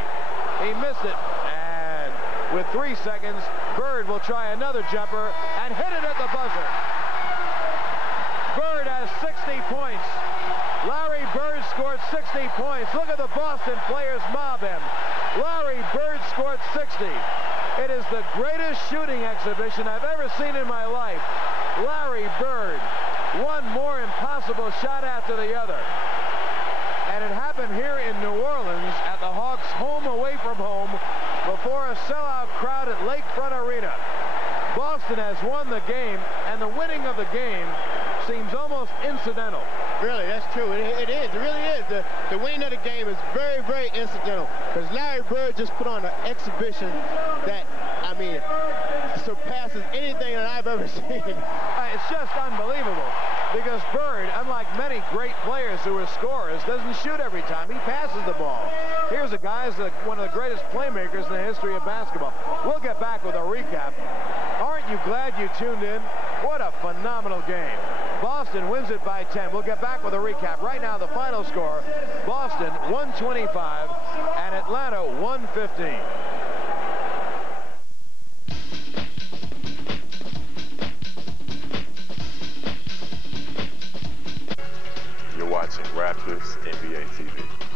He missed it. And with 3 seconds, Bird will try another jumper and hit it at the buzzer. Bird has 60 points. Larry Bird scored 60 points. Look at the Boston players mob him. Larry Bird scored 60. It is the greatest shooting exhibition I've ever seen in my life. Larry Bird, one more impossible shot after the other. And it happened here in New Orleans at the Hawks' home away from home before a sellout crowd at Lakefront Arena. Boston has won the game, and the winning of the game seems almost incidental. Really, that's true. It is. It really is. The winning of the game is very, very incidental because Larry Bird just put on an exhibition that, I mean, surpasses anything that I've ever seen. It's just unbelievable because Bird, unlike many great players who are scorers, doesn't shoot every time. He passes the ball. Here's a guy who's one of the greatest playmakers in the history of basketball. We'll get back with a recap. Aren't you glad you tuned in? What a phenomenal game. Boston wins it by 10. We'll get back with a recap. Right now, the final score, Boston 125 and Atlanta 115. You're watching Raptors NBA TV.